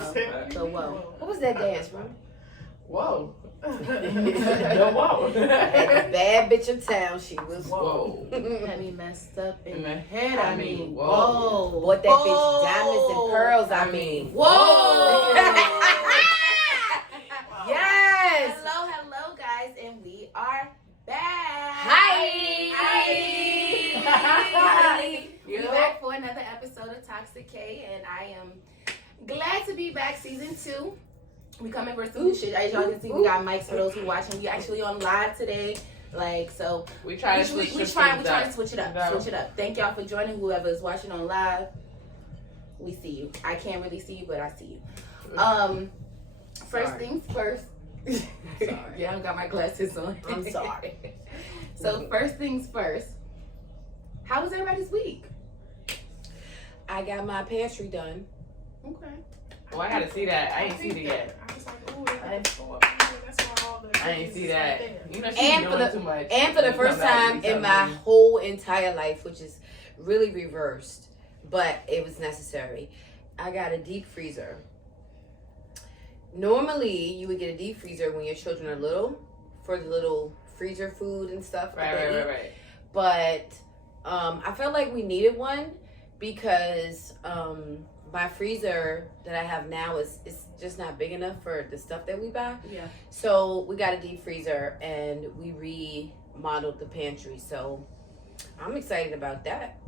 So whoa. What was that dance, bro? Whoa. Whoa. Whoa. The bad bitch of town, she was Whoa. Had me messed up in In the the head. I I mean, mean, whoa. whoa. What that bitch diamonds and pearls, I mean. Whoa. Yes. Hello, guys, and we are back. Hi. We're back for another episode of Toxic K, and I am glad to be back. Season 2. We coming for some new shit. As y'all can see, we got mics for those who watching. We actually on live today. Like, so We try to we switch trying things to up. switch it up. No. Switch it up. Thank y'all for joining. Whoever is watching on live, we see you. I can't really see you, but I see you. First things first. Sorry. Yeah, I got my glasses on. I'm sorry. So first things first. How was everybody's week? I got my pantry done. Okay. Oh, I gotta see that. I ain't seen it yet. I was like, ooh, that's why all the I ain't see that. You know, she's And for doing the- too much. And for the You first come back time and tell in my me. whole entire life, which is really reversed, but it was necessary, I got a deep freezer. Normally, you would get a deep freezer when your children are little, for the little freezer food and stuff. that they eat. Right. But I felt like we needed one because my freezer that I have now is just not big enough for the stuff that we buy. Yeah. So we got a deep freezer and we remodeled the pantry. So I'm excited about that.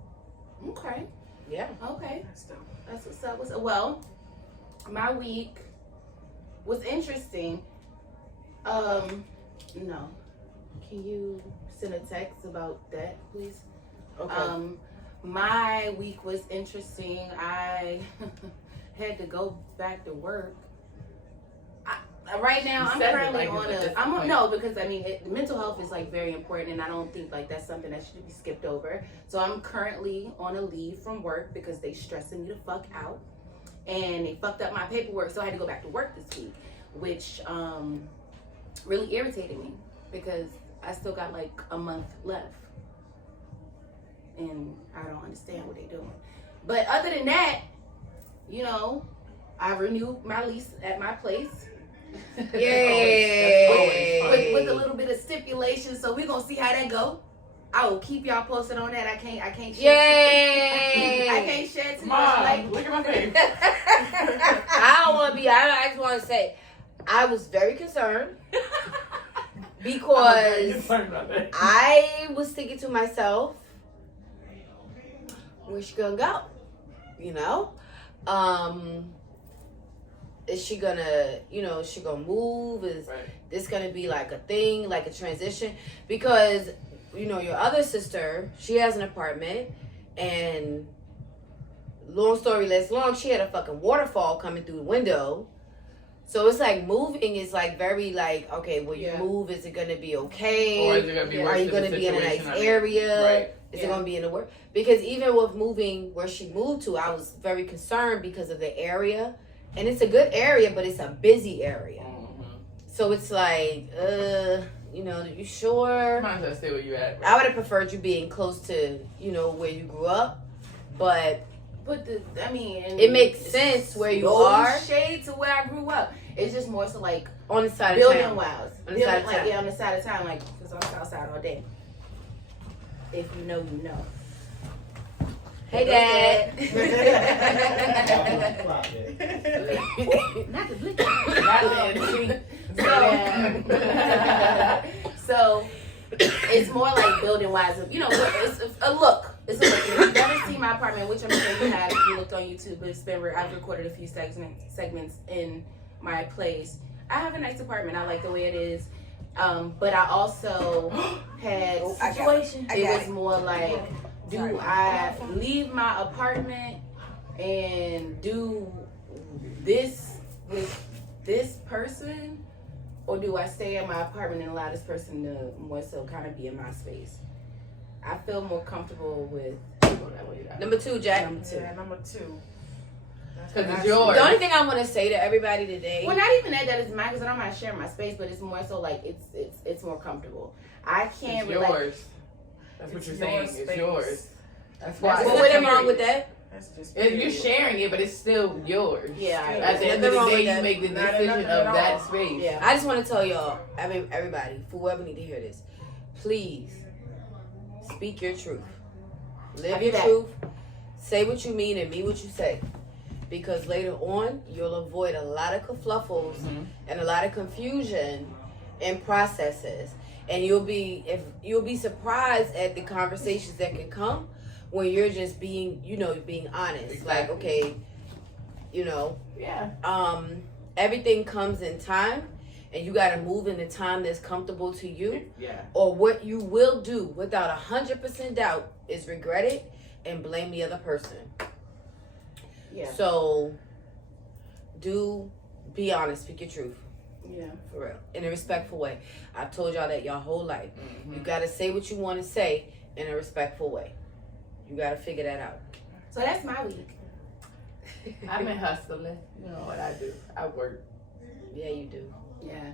Okay. Yeah. Okay. That's what's up. Well, my week was interesting. No. Can you send a text about that, please? My week was interesting. I had to go back to work. Right now, You I'm said it currently like on it's a a. I'm discipline. no, because I mean, mental health is like very important, and I don't think like that's something that should be skipped over. So I'm currently on a leave from work because they stressing me the fuck out, and they fucked up my paperwork. So I had to go back to work this week, which really irritated me because I still got like a month left. And I don't understand what they're doing. But other than that, you know, I renewed my lease at my place. Yay! with a little bit of stipulation, so we're gonna see how that go. I will keep y'all posted on that. I can't share. Yay! I can't share too much. Mom, Like, look at my face. I don't want to be. I just want to say, I was very concerned because I was thinking to myself, where's she gonna go? You know? Is she gonna, is she gonna move? Is this gonna be like a thing, like a transition? Because, your other sister, she has an apartment, and long story less long, she had a fucking waterfall coming through the window. So it's like moving is like very like, okay, will you move? Is it gonna be okay? Or is it gonna be worse Are you than gonna the be in a nice situation I'm in? area? Right. Is it gonna be in the work? Because even with moving where she moved to, I was very concerned because of the area. And it's a good area, but it's a busy area. Mm-hmm. So it's like, you sure? Might as well stay where you at. I would have preferred you being close to, where you grew up. But it makes sense where you are. Shade to where I grew up. It's just more so like On the side of building town. wise. On the side of town. Yeah, on the side of town, like, because I'm outside all day. If you know, you know. Hey, Dad. Not the blick. Yeah. So it's more like building wise. It's a look. It's a look. If you've never seen my apartment, which I'm sure you have if you looked on YouTube, but I've recorded a few segments in my place. I have a nice apartment. I like the way it is. But I also had a situation. It was more like, do I leave my apartment and do this with this person, or do I stay in my apartment and allow this person to more so kind of be in my space? I feel more comfortable with Number 2, Jack. number 2. Yeah, number 2. Because it's yours. The only thing I want to say to everybody today. Well, not even that it's mine, because I don't mind sharing my space, but it's more so like it's more comfortable. I can't It's relate. yours. That's what It's you're your saying. It's space. yours. That's Well, why. what am wrong with that? That's just. You're period. sharing it, but it's still yours. Yeah. At the end Nothing of the wrong with day, that. you make the Not decision nothing of at that all. space. Yeah, I just want to tell y'all, I mean, everybody, whoever need to hear this, please speak your truth. Live your truth. Say what you mean and mean what you say. Because later on, you'll avoid a lot of kerfluffles and a lot of confusion in processes. And you'll be surprised at the conversations that can come when you're just being, being honest. Exactly. Like, okay, Yeah. everything comes in time, and you got to move in the time that's comfortable to you. Yeah. Or what you will do without 100% doubt is regret it and blame the other person. Yeah. So, be honest, speak your truth. Yeah. For real. In a respectful way. I've told y'all that your whole life. Mm-hmm. You got to say what you want to say in a respectful way. You got to figure that out. So that's my week. I've been hustling. You know what I do? I work. Yeah, you do. Yeah.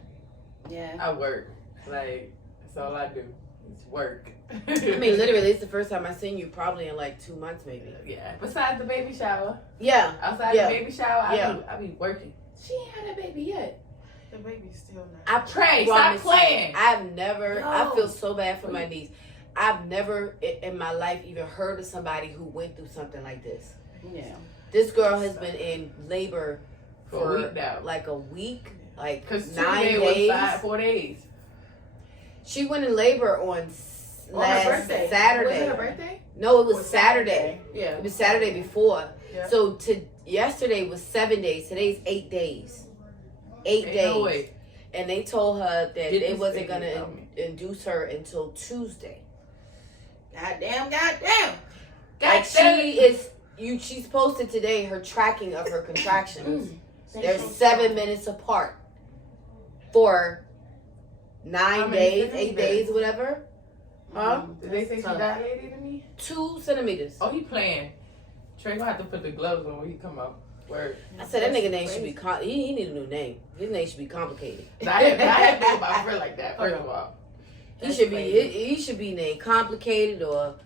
Yeah. I work. Like, that's all I do. It's work. I mean, literally, it's the first time I've seen you probably in like 2 months, maybe. Yeah. Besides the baby shower. Yeah. Outside Yeah. the baby shower, Yeah. I be working. She ain't had a baby yet. The baby's still not. I Trey, stop promise you, playing. I've never, I No. feel so bad for my niece. I've never in my life even heard of somebody who went through something like this. Yeah. This girl has been in labor For a week now. like a week, like Because 9 Tuesday days. was 4 days. She went in labor on On her last birthday. Saturday. Was it her birthday? No, it was Was Saturday. Yeah. It was Saturday before. Yeah. So yesterday was 7 days. Today's 8 days. 8 Ain't days. no way. And they told her that Get they this wasn't baby gonna from me. induce her until Tuesday. Goddamn. Like she's posted today her tracking of her contractions. They're 7 minutes apart for 9 many days, 8 centimeters? days, whatever. Huh? Did they say she Tough. dilated to me? 2 centimeters. Oh, he playing. Trey gonna have to put the gloves on when he come out. Word. I said that nigga name should be he need a new name. His name should be complicated. I didn't think about her like that. First of all, He should be named complicated or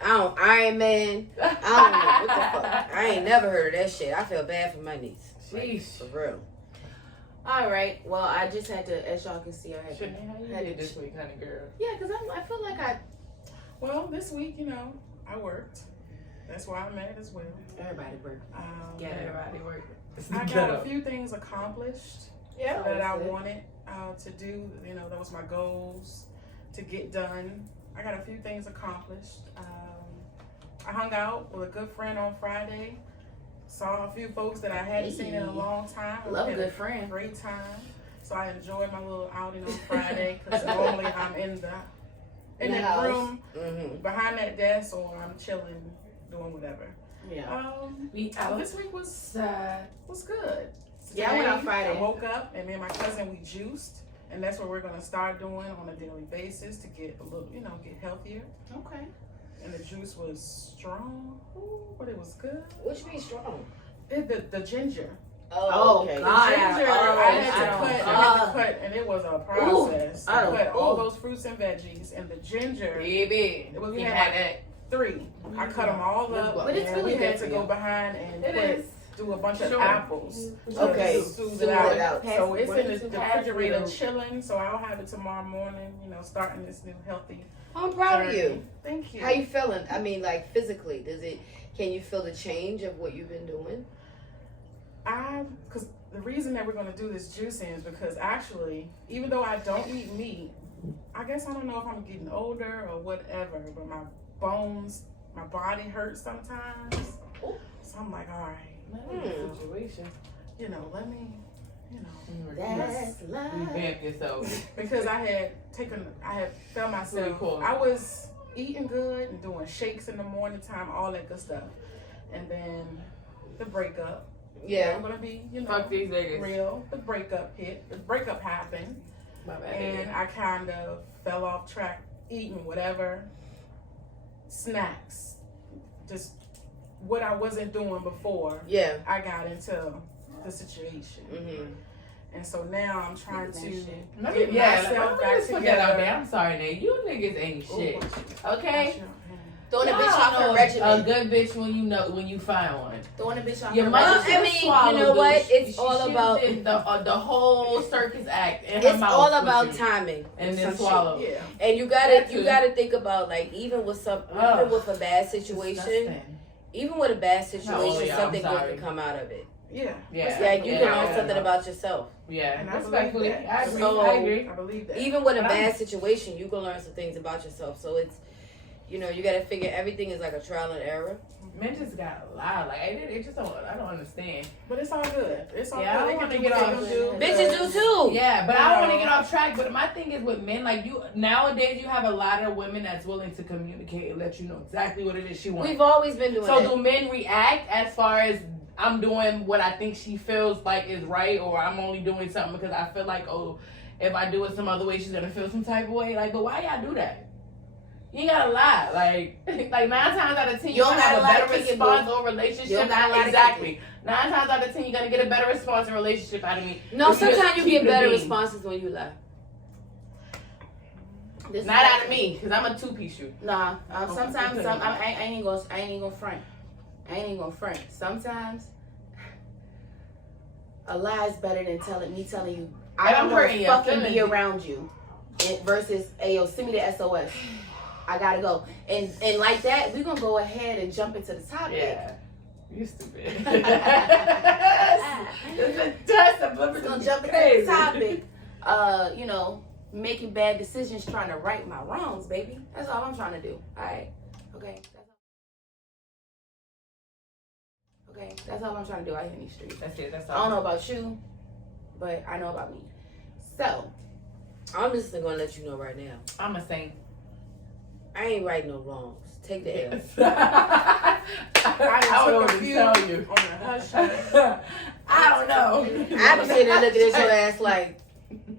Iron Man. I don't know what the fuck. I ain't never heard of that shit. I feel bad for my niece. Like, Sheesh. for real. All right. Well, I just had to, as y'all can see, I had to. Shouldn't how you did this week, honey girl? Yeah, because I feel like I. Well, this week, I worked. That's why I'm mad as well. Everybody work. Yeah, everybody working. I got a few things accomplished Yeah. that I wanted to do. That was my goals to get done. I got a few things accomplished. I hung out with a good friend on Friday. Saw a few folks that I hadn't seen in a long time. Love a Had good friend. Great time. So I enjoyed my little outing on Friday because normally I'm in In the the house. room Mm-hmm. behind that desk or I'm chilling, doing whatever. Yeah. We So out. this week was Outside. good. Yeah, I went out Today, Friday. I woke up and me and my cousin we juiced, and that's what we're gonna start doing on a daily basis to get a little, get healthier. Okay. And the juice was strong, but it was good. Which means strong. The ginger. Oh, okay. God. The ginger, I had Oh, to cut, and it was a process. Ooh, I cut all ooh. those fruits and veggies, and the ginger. Baby. It was- We we had had that. 3. I cut them all up, But it's and really we had good to for go you. behind and It put, is. do a bunch of Sure. apples. Okay. Soothe Soothe it it out. out. So it's in the Some refrigerator hash chilling, so I'll have it tomorrow morning, starting this new healthy I'm proud of journey. you. Thank you. How you feeling? I mean, like physically, can you feel the change of what you've been doing? Because the reason that we're going to do this juicing is because actually, even though I don't eat meat, I guess I don't know if I'm getting older or whatever, but my bones, my body hurts sometimes. Ooh. So I'm like, all right, Situation. let me, That's love. Revamp yourself. because I had felt myself, Really cool. I was eating good and doing shakes in the morning time, all that good stuff. And then the breakup. Yeah. I'm going to be, Fuck these niggas. real. The breakup hit. The breakup happened. My bad. And I kind of fell off track eating whatever snacks. Just what I wasn't doing before Yeah. I got into the situation. Mm-hmm. And so now I'm trying to Let get myself let me back just put that out there. together. I'm sorry, Nate. You niggas ain't shit. Ooh, Okay? watch your hand. Throwing a bitch off her A regimen. good bitch when you find one. Throwing a bitch off Your her mother regimen. I mean, you know what? It's all about the whole circus act in her it's mouth. all about with you. timing And some then swallow. Yeah. and you That too. gotta think about like even with a bad situation, Disgusting. even with a bad situation, Oh, yeah, something I'm good sorry. can come out of it. Yeah. Yeah. Yeah, you can learn Yeah. something about yourself. Yeah, And I believe respectfully, that. I agree. So- I agree. I believe that. Even with a But bad situation, you can learn some things about yourself. So it's, you know, you got to figure everything is like a trial and error. Men just got loud. Like it just don't. I don't understand. But it's all good. It's all Yeah, I good. They don't can wanna do get what they off gonna it. do. Bitches do too. Yeah, but I don't want to get off track. But my thing is with men, like you nowadays, you have a lot of women that's willing to communicate and let you know exactly what it is she wants. We've always been doing So that. do men react as far as I'm doing what I think she feels like is right, or I'm only doing something because I feel like, oh, if I do it some other way, she's gonna feel some type of way. Like, but why y'all do that? You ain't gotta lie. Like 9 times out of 10, You you're don't gonna have a gotta lie better to kick it, response boo. or You relationship. don't gotta lie to Exactly. 9 times out of 10, you're gonna get a better response and relationship out of me. No, If just sometimes you keep get it better being. responses when you lie. This Not is- out of me, because I'm a 2-piece shoe. Nah, Oh, sometimes okay. I ain't gonna front. I ain't even gonna front. Sometimes a lie is better than telling you I And don't I'm want hurting to your fucking be feelings. around you, versus ayo, send me the SOS. I gotta go, and like that, we gonna go ahead and jump into the topic. Yeah. You stupid. We're gonna jump into the topic. You know, making bad decisions, trying to right my wrongs, baby. That's all I'm trying to do. All right, okay. Okay, that's all I'm trying to do out here in these streets. That's it. That's I don't all. know about you, but I know about me. So, I'm just gonna let you know right now. I'm a saint. I ain't right no wrongs. Take the L. I don't know what to tell you. On the hush. I don't know. I be sitting there looking at your ass like,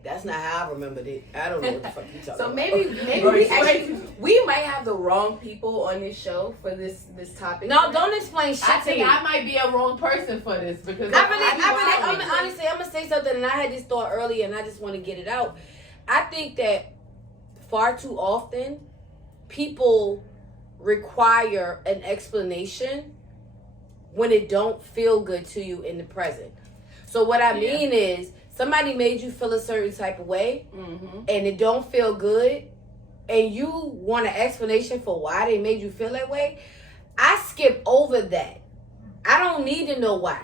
that's not how I remembered it. I don't know what the fuck you talking so about. maybe we might have the wrong people on this show for this topic. No, don't explain shit I to think me. I might be a wrong person for this because Honestly, I'm gonna say something, and I had this thought earlier, and I just want to get it out. I think that far too often, people require an explanation when it don't feel good to you in the present. So what I mean is, somebody made you feel a certain type of way, and it don't feel good, and you want an explanation for why they made you feel that way. I skip over that. I don't need to know why.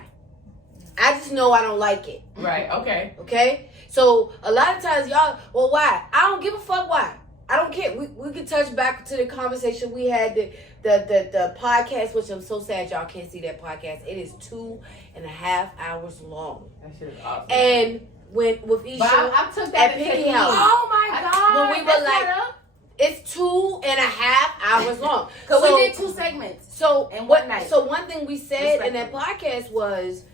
I just know I don't like it. Right. Okay. Okay? So a lot of times y'all, well, why? I don't give a fuck why. I don't care. We could touch back to the conversation we had, the podcast, which I'm so sad y'all can't see that podcast. It is 2.5 hours long. That shit is awesome. And with Isha, But I took that at into Piggy heat. House. Oh my god! When we were like, it's 2.5 hours long. because So- we did 2 segments. So In what? one night. So one thing we said in that Respectfully. podcast was,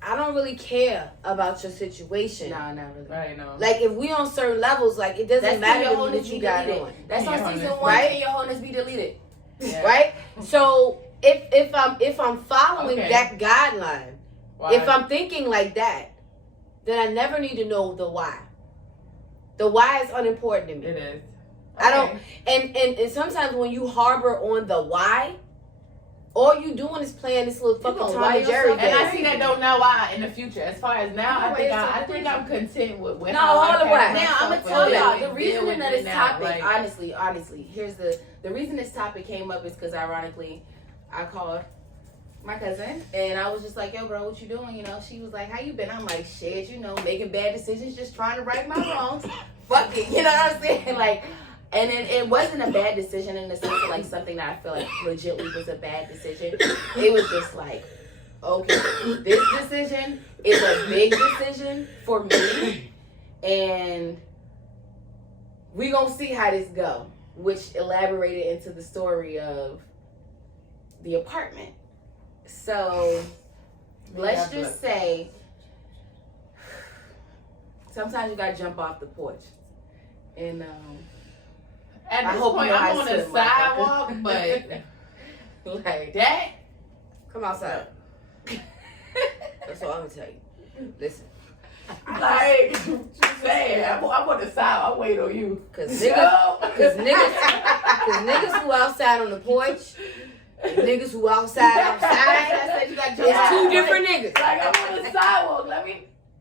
I don't really care about your situation. Nah, not really. Right. No. Like if we on certain levels, like it doesn't That's matter Your to me Wholeness what Be you got Deleted. on, That's Your on Wholeness. season 1. Right? Can Your Wholeness Be Deleted? Yeah. right? So if I'm following Okay. that guideline, Why? if I'm thinking like that, then I never need to know the why. The why is unimportant to me. It is. I don't. And sometimes when you harbor on the why, all you doing is playing this little fucking gonna Tom why and Jerry yourself- game. And I see that don't know why in the future. As far as now, You I think raised I up think I'm content with No, how I hold on, carry why? Now I'm gonna myself tell and y'all deal the with reason that it this now, topic, like- honestly, here's the reason this topic came up is because ironically, I called my cousin and I was just like, yo, bro, what you doing? You know, she was like, how you been? I'm like, shit, you know, making bad decisions, just trying to right my wrongs. Fuck it, you know what I'm saying? Like, and it wasn't a bad decision in the sense of like something that I feel like legitly was a bad decision. It was just like, okay, this decision is a big decision for me, and we gonna see how this go, which elaborated into the story of the apartment. So let's just say sometimes you gotta jump off the porch, and At I this hope point, you know how I'm to on the swim, motherfucker. sidewalk, but like that. Come outside. That's all I'm gonna tell you. Listen. Like, just saying, I'm on the side. I'm waiting on you. Cause niggas who outside on the porch, and niggas who outside, it's two different niggas. Like, I'm on the sidewalk.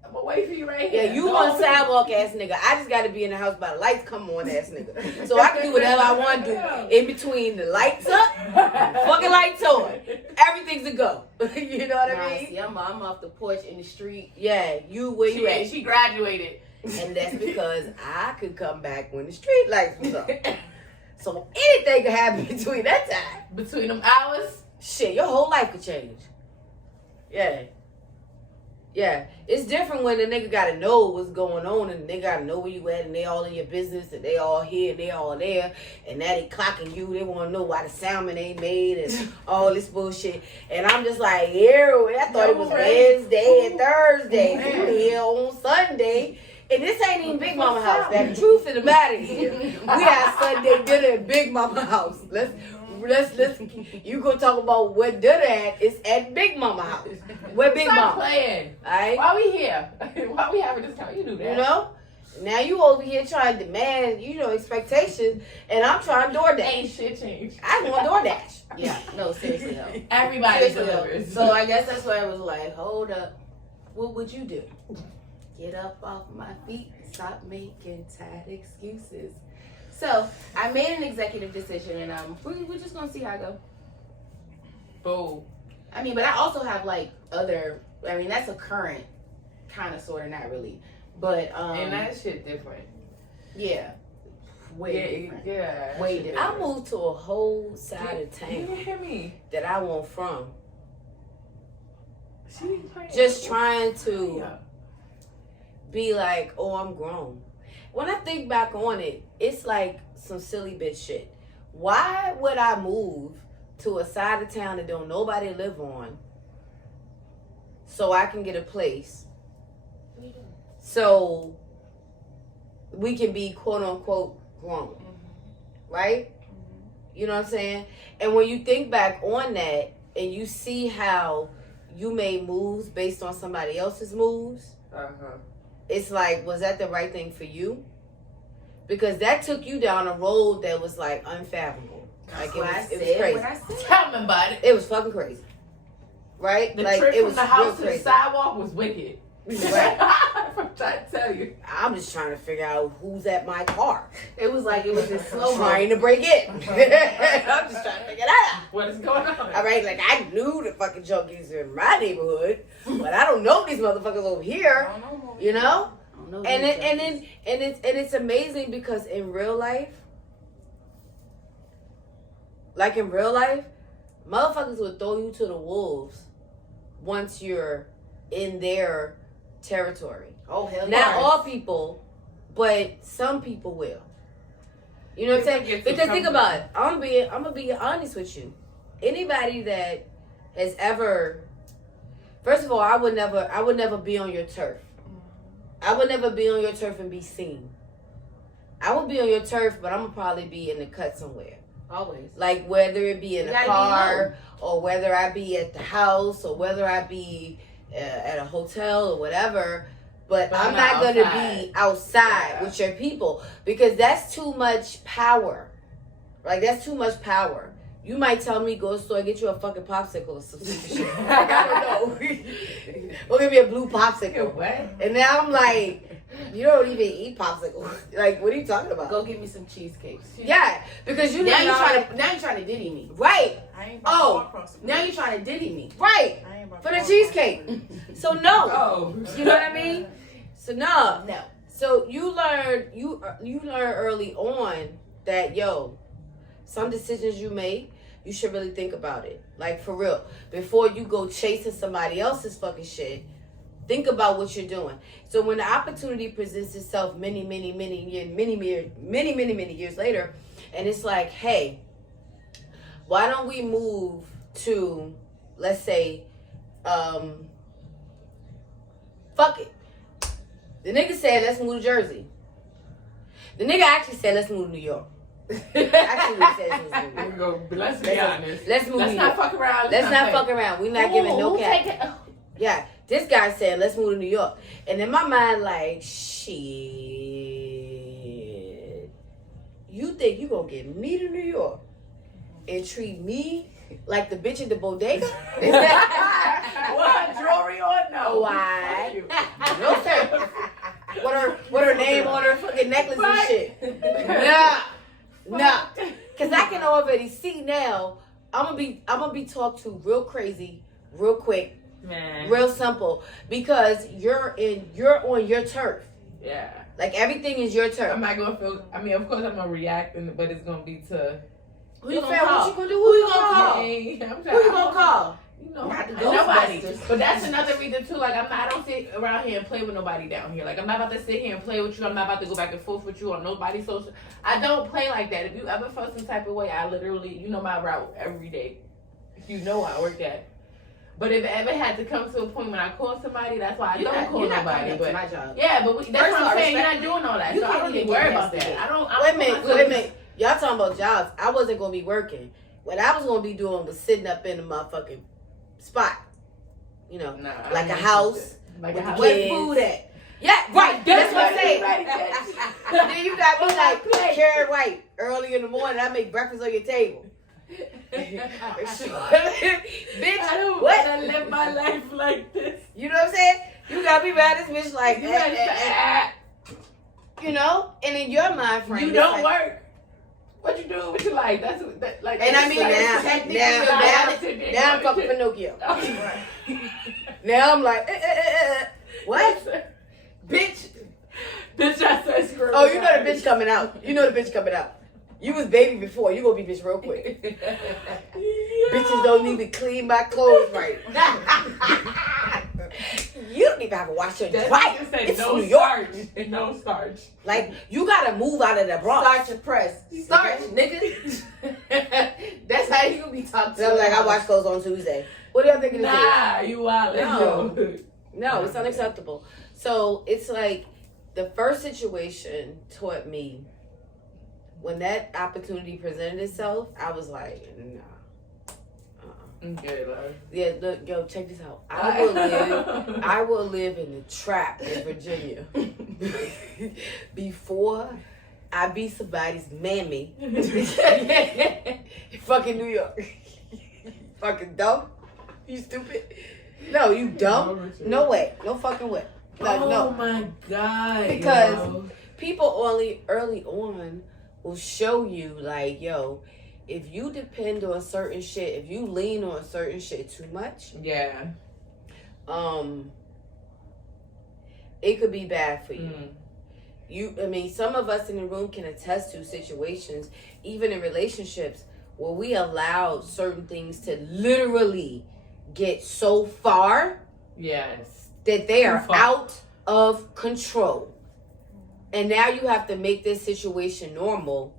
I'm gonna wait for you right here. Yeah, you on sidewalk ass nigga. I just gotta be in the house by the lights come on ass nigga. So I can do whatever I want to do in between the lights up, fucking lights on. Everything's a go. You know what I mean? See, I'm off the porch in the street. Yeah, where you at? She graduated. And that's because I could come back when the street lights was up. So anything could happen between that time. Between them hours? Shit, your whole life could change. Yeah. Yeah. It's different when the nigga gotta know what's going on and the nigga gotta know where you at and they all in your business and they all here and they all there and now they clocking you. They wanna know why the salmon ain't made and all this bullshit. And I'm just like, ew, I thought it was Wednesday and Thursday. You here on Sunday. And this ain't even Big Mama house. That the truth of the matter is, we had Sunday dinner at Big Mama house. Let's. You gonna talk about where dinner at? It's at Big Mama house. Where Big Stop Mama? playing. Alright. Why we here? Why we having this time? You do that. You know. Now you over here trying to demand, expectations, and I'm trying to DoorDash. Ain't shit changed. I want DoorDash. Yeah, no, seriously though. Everybody Seriously, though. delivers. So I guess that's why I was like, hold up. What would you do? Get up off my feet and stop making tired excuses. So I made an executive decision, and we're just gonna see how I go. Boo. I mean, but I also have like other. I mean, that's a current kind of, sort of, not really, but And that shit different. yeah, way different. Yeah. Way that shit different. I moved to a whole side of You town didn't hear me. that I want from. She didn't play. Just trying to Yeah. be like, oh, I'm grown. When I think back on it, it's like some silly bitch shit. Why would I move to a side of town that don't nobody live on so I can get a place so we can be quote unquote grown? Right? You know what I'm saying? And when you think back on that and you see how you made moves based on somebody else's moves, it's like, was that the right thing for you? Because that took you down a road that was like unfathomable. Like it was crazy. Tell me about it. It was fucking crazy. Right? The like trip it from was the real house to the crazy. sidewalk was wicked. Right. I'm trying to tell you. I'm just trying to figure out who's at my car. It was like it was in slow Trying to break in. I'm just trying to figure that out. What is going on? All right, like I knew the fucking junkies in my neighborhood, but I don't know these motherfuckers over here. You know? And it's amazing because in real life, motherfuckers will throw you to the wolves once you're in their territory. Oh hell, Not all people, but some people will. You know what I'm saying? Because think about it. I'm gonna be honest with you. Anybody that has ever, first of all, I would never be on your turf. I would never be on your turf and be seen. I would be on your turf, but I'm gonna probably be in the cut somewhere. Always. Like whether it be in a car, or whether I be at the house, or whether I be at a hotel or whatever. But I'm not gonna be outside with your people because that's too much power. Like that's too much power. You might tell me go to the store and get you a fucking popsicle or some shit. Like, I don't know. Or give me a blue popsicle. What? And now I'm like, you don't even eat popsicles. Like, what are you talking about? Go get me some cheesecakes. Yeah, because you now know you're trying to diddy me. right. I ain't about to walk across the Now you're trying to diddy me. Right. I ain't about For to the walk cheesecake. So no. Oh. You know what I mean? So no. No. So you learn early on that some decisions you make, you should really think about it. Like for real. Before you go chasing somebody else's fucking shit, think about what you're doing. So when the opportunity presents itself many years later, and it's like, hey, why don't we move to, let's say, fuck it. The nigga said, let's move to Jersey. The nigga actually said, let's move to New York. Actually, he said, let's move Let's be honest. Let's move to Let's New not York. fuck around. Let's not fuck around. We're not giving no cap. Yeah, This guy said, let's move to New York. And in my mind, like, shit. You think you gonna get me to New York and treat me like the bitch at the bodega? What? Jewelry on? No. Why? No, sir. What her name on her fucking necklace and shit? Nah. Cause I can already see now. I'm gonna be talked to real crazy, real quick, Man. real simple. Because you're on your turf. Yeah. Like everything is your turf. I'm not gonna feel. I mean, of course, I'm gonna react, but it's gonna be to. Who you gonna Fam, call? what you gonna do? Who you gonna call? Hey, I'm Who you gonna call? You know, Not the nobody. Ghostbusters. But that's another reason too. Like I don't sit around here and play with nobody down here. Like I'm not about to sit here and play with you. I'm not about to go back and forth with you on nobody's social. I don't play like that. If you ever felt some type of way, I literally, you know my route every day. You know I work at. But if it ever had to come to a point when I call somebody, that's why I don't call nobody. But my job. yeah, but that's what I'm saying. You're not respect doing all that, you so I can't don't even even worry get about past that. that. I don't. Wait a minute. Y'all talking about jobs. I wasn't gonna be working. What I was gonna be doing was sitting up in a motherfucking spot. You know, Nah, I like a ain't house. interested. Like a with house. the Where kids. food at? Yeah, right. That's what I'm saying. Ready, Then you got me like plate. Carrie White early in the morning. I make breakfast on your table. Bitch, I don't what? want to live my life like this. You know what I'm saying? You got me mad this bitch like, You ready you know? And in your mind frame, You it's don't like, work. What you doing? What you like? That's what, that, like. And I mean now I'm fucking Pinocchio. Now I'm like, what? Bitch. Bitch, I said screw. Oh, you know the bitch coming out. You know the bitch coming out. You was baby before. You gonna be bitch real quick. Bitches don't even clean my clothes right. You don't even have to wash your dry. It's no New York. starch. No starch. Like, you gotta move out of the Bronx. Start your press. Start, nigga. That's how you be talking So I'm like, I wash clothes on Tuesday. What do y'all think of this? Nah, you wild. No. No, it's unacceptable. So it's like the first situation taught me when that opportunity presented itself, I was like, nah. Okay, love. Yeah, look, yo, check this out. I will live in the trap in Virginia before I be somebody's mammy. Fucking New York. Fucking dumb. You stupid. No, you dumb. No way. No fucking way. Like, Oh no. my God. Because yo. people early on will show you like, yo, if you depend on certain shit, if you lean on certain shit too much, Yeah. it could be bad for you. Mm. I mean, some of us in the room can attest to situations, even in relationships, where we allowed certain things to literally get so far Yes. that they are Too far. out of control. And now you have to make this situation normal.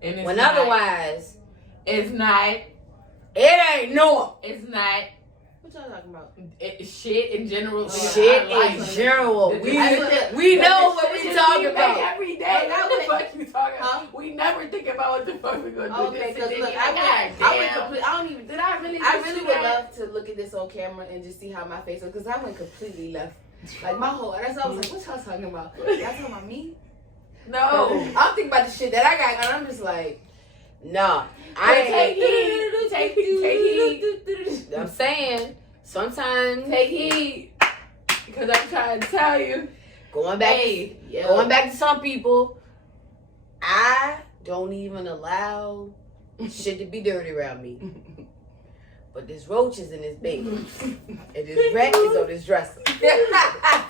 And it's When not, otherwise, it's not. it ain't normal. It's not. What y'all talking about? Shit in general. Shit Our in life. general. We That know what shit we is talking we about. make every day. Well, What the fuck you talking Huh? about? We never think about what the fuck we gonna do. Okay, this because and look, then I don't even. Did I really? I just really do would that? love to look at this on camera and just see how my face was, because I went completely left. Like my whole. That's why I was like, what y'all talking about? Y'all talking about me? No, I'm thinking about the shit that I got, and I'm just like, nah. I Take ain't. heed. Take heed. I'm saying sometimes Take heed. Because I'm trying to tell you. going back, Hey, going back to some people, I don't even allow shit to be dirty around me. But there's roaches in this baby, and this rat is on this dresser.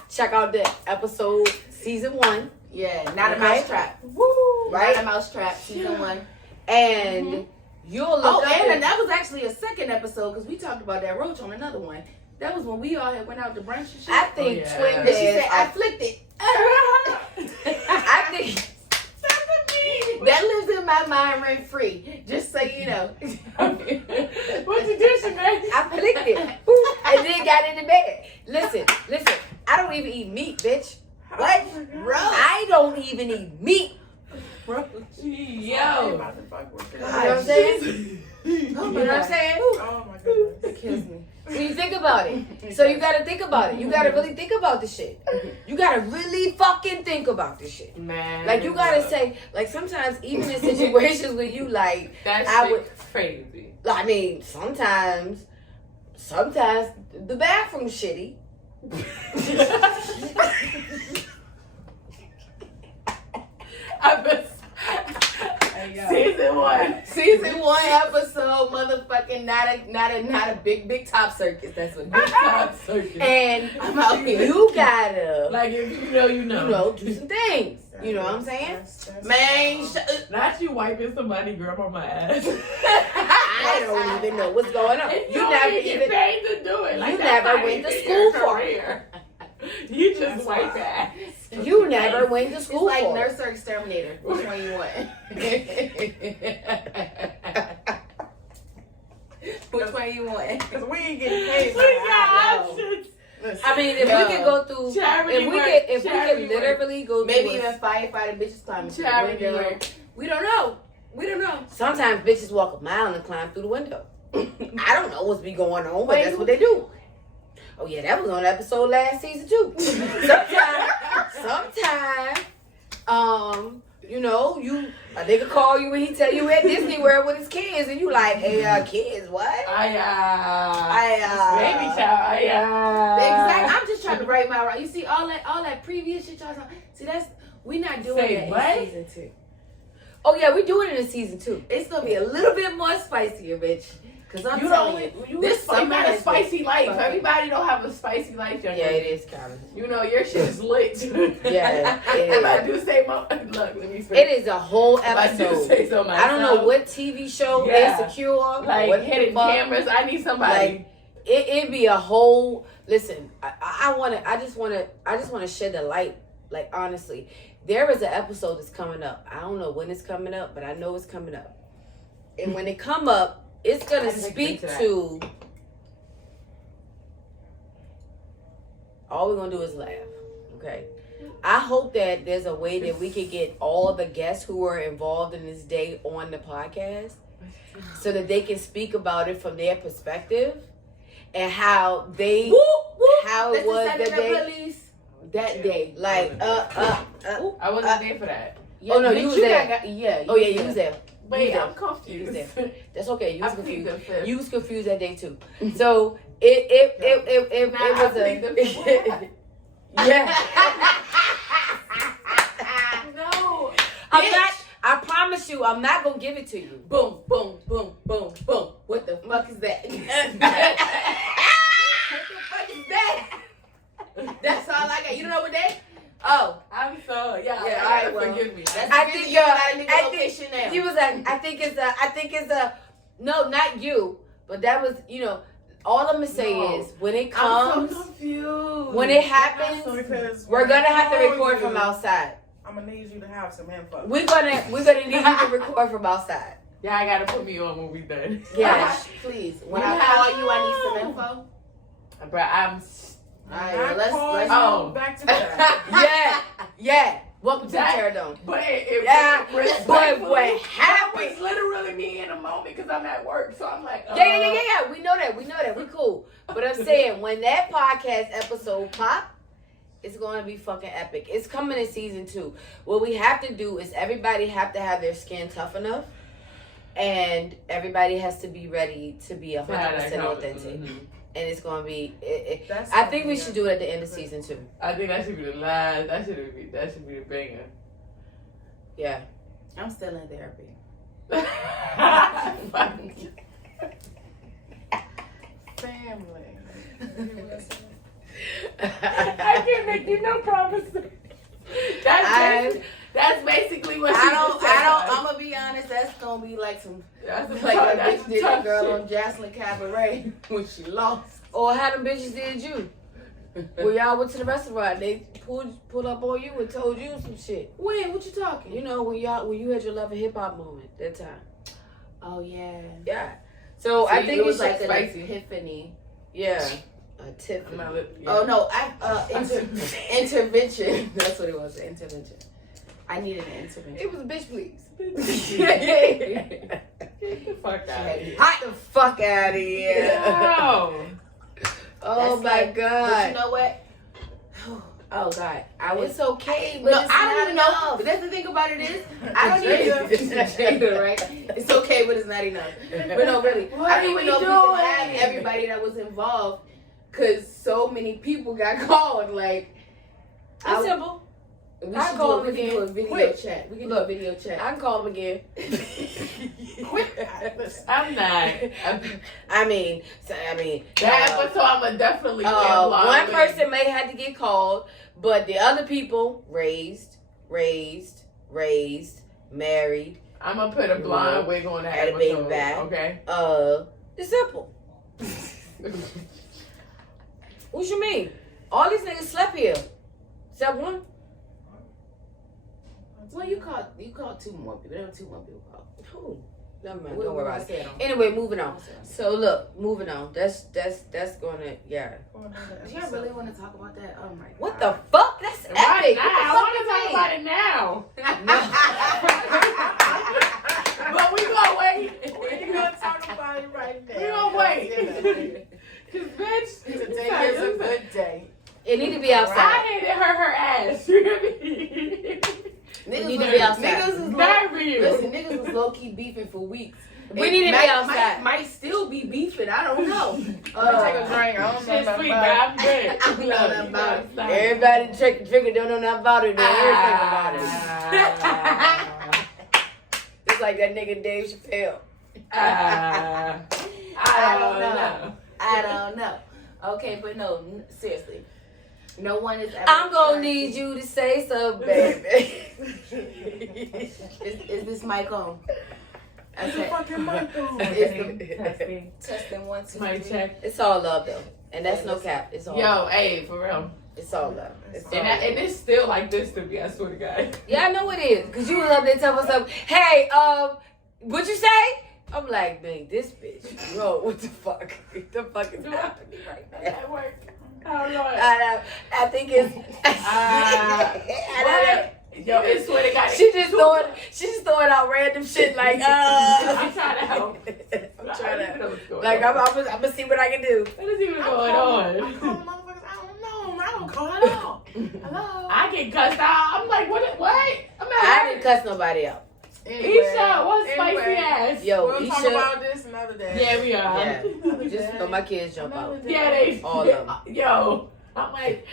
Check out that episode, season 1. Yeah, not a Okay. mousetrap. Woo. Right? Not a mousetrap. Season 1. And you'll look Oh, up and that was actually a second episode because we talked about that roach on another one. That was when we all had went out to brunch and shit. I think Oh, yeah. twin And beds. she said, I flicked it. I think That lives in my mind rent free. Just so you know. What you do, Sinead? I flicked it, boop, and then got in the bed. Listen. I don't even eat meat, bitch. What? I don't even eat meat. Yo. You know what I'm saying? You know what I'm saying? Oh my goodness. kills me. When you think about it. So you gotta think about it. You gotta really think about this shit. You gotta really fucking think about this shit. Man. Like you gotta say, like sometimes even in situations where you like, that I shit would- crazy. I mean, sometimes the bathroom's shitty. I've been Season one episode, motherfucking not a big top circus. That's what. And I'm out here. you gotta, like if you know, you know. do some things. You know what I'm saying? That's Man, Not you wiping somebody grandma ass. I don't even know what's going on. And You don't never even even. get paid to do it. Like, You that's never not went to even school your for it. career. You just That's wipe why. ass. You never went to it's school like for it. nurse or exterminator. Which one you want? Which one you want? Because we ain't getting paid. We by got the hour. options. Listen, I mean, if Yo. we could go through, Charity if we work. could Charity work. literally go through, Maybe a- even firefighter bitches climbing through the Charity window. work. We don't know. We don't know. sometimes bitches walk a mile and climb through the window. I don't know what's be going on, but Wait, that's what they do. Oh yeah, that was on episode last season too. Sometimes, you know, a nigga call you and he tell you at Disney World with his kids, and you like, hey, kids, what? Baby I child. Exactly. I'm just trying to write my right. You see all that previous shit y'all talking. See, we not doing Say that what? in season 2. Oh yeah, we do it in season 2. It's gonna be a little bit more spicier, bitch. Cause I'm You telling don't. you, This summer got a has spicy been life. fucking- Everybody don't have a spicy life, young Yeah, lady. it is kind of. You know your shit is lit. Yeah, If I do say look, let me say. It is a whole If I do episode. say so myself. I don't know what TV show, Yeah. Insecure, Like what hidden the fuck. cameras. I need somebody. Like, It'd be a whole. Listen, I just wanna shed the light. Like honestly, there is an episode that's coming up. I don't know when it's coming up, but I know it's coming up. And when it come up, it's gonna I can speak into that. to. All we're gonna do is laugh. Okay. I hope that there's a way that we could get all the guests who were involved in this day on the podcast, so that they can speak about it from their perspective and how they how it was that day. That day, like I wasn't there for that. Yeah, oh no, you was there. Yeah. Oh yeah, you was there. Wait, You I'm was confused. there. That's okay. You was I plead confused. the fifth. You was confused that day too. So it Nah, I was plead the fifth. yeah. No. I'm not. I promise you, I'm not gonna give it to you. Boom, boom, boom, boom, boom. What the fuck is that? What the fuck is that? That's all I got. You don't know what that? Oh, I'm so yeah. all All right, right, well, forgive me. that's I because think you you're- got a nigga I think- location now. He was like, I think it's a no, not you, but that was All I'm gonna say No. is when it I'm comes, so confused. when it happens, Because we're when I gonna have to call record you, from outside. I'm gonna need you to have some info. We're gonna need you to record from outside. Yeah, I gotta put me on when we done. Yeah. Please. When You I have- call you, I need some info. Bruh, I'm. All right, I well, let's call you oh. back to back. Yeah. Welcome to the That- Terradome. But it Yeah, but respectfully, what that happened? was literally me in a moment because I'm at work, so I'm like, Yeah. We know that. We cool. But I'm saying when that podcast episode pop, it's going to be fucking epic. It's coming in season 2. What we have to do is everybody have to have their skin tough enough, and everybody has to be ready to be 100% authentic. Mhm. And it's going to be. That's I think we something should do it at the end of season 2. I think that should be the last. That should be the banger. Yeah. I'm still in therapy. family. I can't make you no promises. That's basically what I'm gonna be honest, that's gonna be like some, That's like that that's bitch did the tough girl shit. on Jocelyn Cabaret when she lost. Or how them bitches did you? When y'all went to the restaurant, they pulled up on you and told you some shit. When? What you talking? You know, when you had your love and hip hop moment that time. Oh yeah. Yeah. So I See, think it it was was like an spicy. epiphany. yeah. A tip. I'm not li- yeah. Oh no, intervention. That's what it was. Intervention. I needed an intervention. It was a bitch, please. Get the fuck out of here. Hot the fuck out of here. No. Oh That's my like- But God. you know what? Oh God, I was. It's okay, but No, it's I don't not even know. enough. But that's the thing about it is, I don't even. Jada, right? It's okay, but it's not enough. But no, really, What I don't are even we know if we can doing? have everybody that was involved, because so many people got called. Like, It's simple. we I'll should call do, them we can do a again. video Quick. chat. We can Look. do a video chat. I can call them again. I'm not. I mean, That episode, I'm definitely playing blind one with. person may have to get called, but the other people raised, married. I'm gonna put a blind wig on that Had a baby episode. back. Okay. It's simple. What you mean? All these niggas slept here. Except one. Well, you called two more people. There were two more people called. Who? Never mind. What- Don't worry what about I it. said on- Anyway, moving on. what I said on- So look, moving on. That's gonna yeah. Do y'all really want to talk about that? Oh my God. What the fuck? That's epic. Right now, What I the want fuck to talk you about it now. But we gonna wait. We're gonna talk about it right now. We gonna wait. Cause bitch, Today is a good day. It need to be outside. I hated her ass. You hear me? Niggas need to was- be outside. Niggas was Not for you. Listen, niggas was low key beefing for weeks. We It need to be might- outside. Might still be beefing. I don't know. Let me take a drink. I don't know Shit nothing sweet, about but I'm good. I don't know nothing about it. Everybody drinking don't know nothing about it. They everything about it. Just like that nigga Dave Chappelle. I don't know. I don't know. Okay, but no, seriously. No one is ever. I'm gonna trying need to- you to say something, baby. Is this mic on? It's a Okay. fucking mic on. Testing. Testing 1, 2, Mic 3. check. It's all love though, and that's no cap. It's all Yo, love. hey, for real. It's all love. It's all And, love. and it's still like this to me, I swear to God. Yeah, I know it is. Cause you was up there telling us something. Hey, what'd you say? I'm like, man, this bitch. Bro, what the fuck? What the fuck is happening right now? At work. I don't know. I think it's. I don't know. Yo, it's swear to God. She's just throwing out random shit like, I'm trying to help. I'm trying to. know what's going Like, on. I'm gonna see what I can do. What is even I'm going calling on? motherfuckers. I don't know. I don't call at all. Hello. I get cussed out. I'm like, what? I'm I at didn't cuss nobody out. Isha, what spicy Anyway. ass? Yo, We'll talk Isha. about this another day. Yeah, we are. Yeah. Just so my kids jump out. Yeah, they. All of them. Yo, I'm like,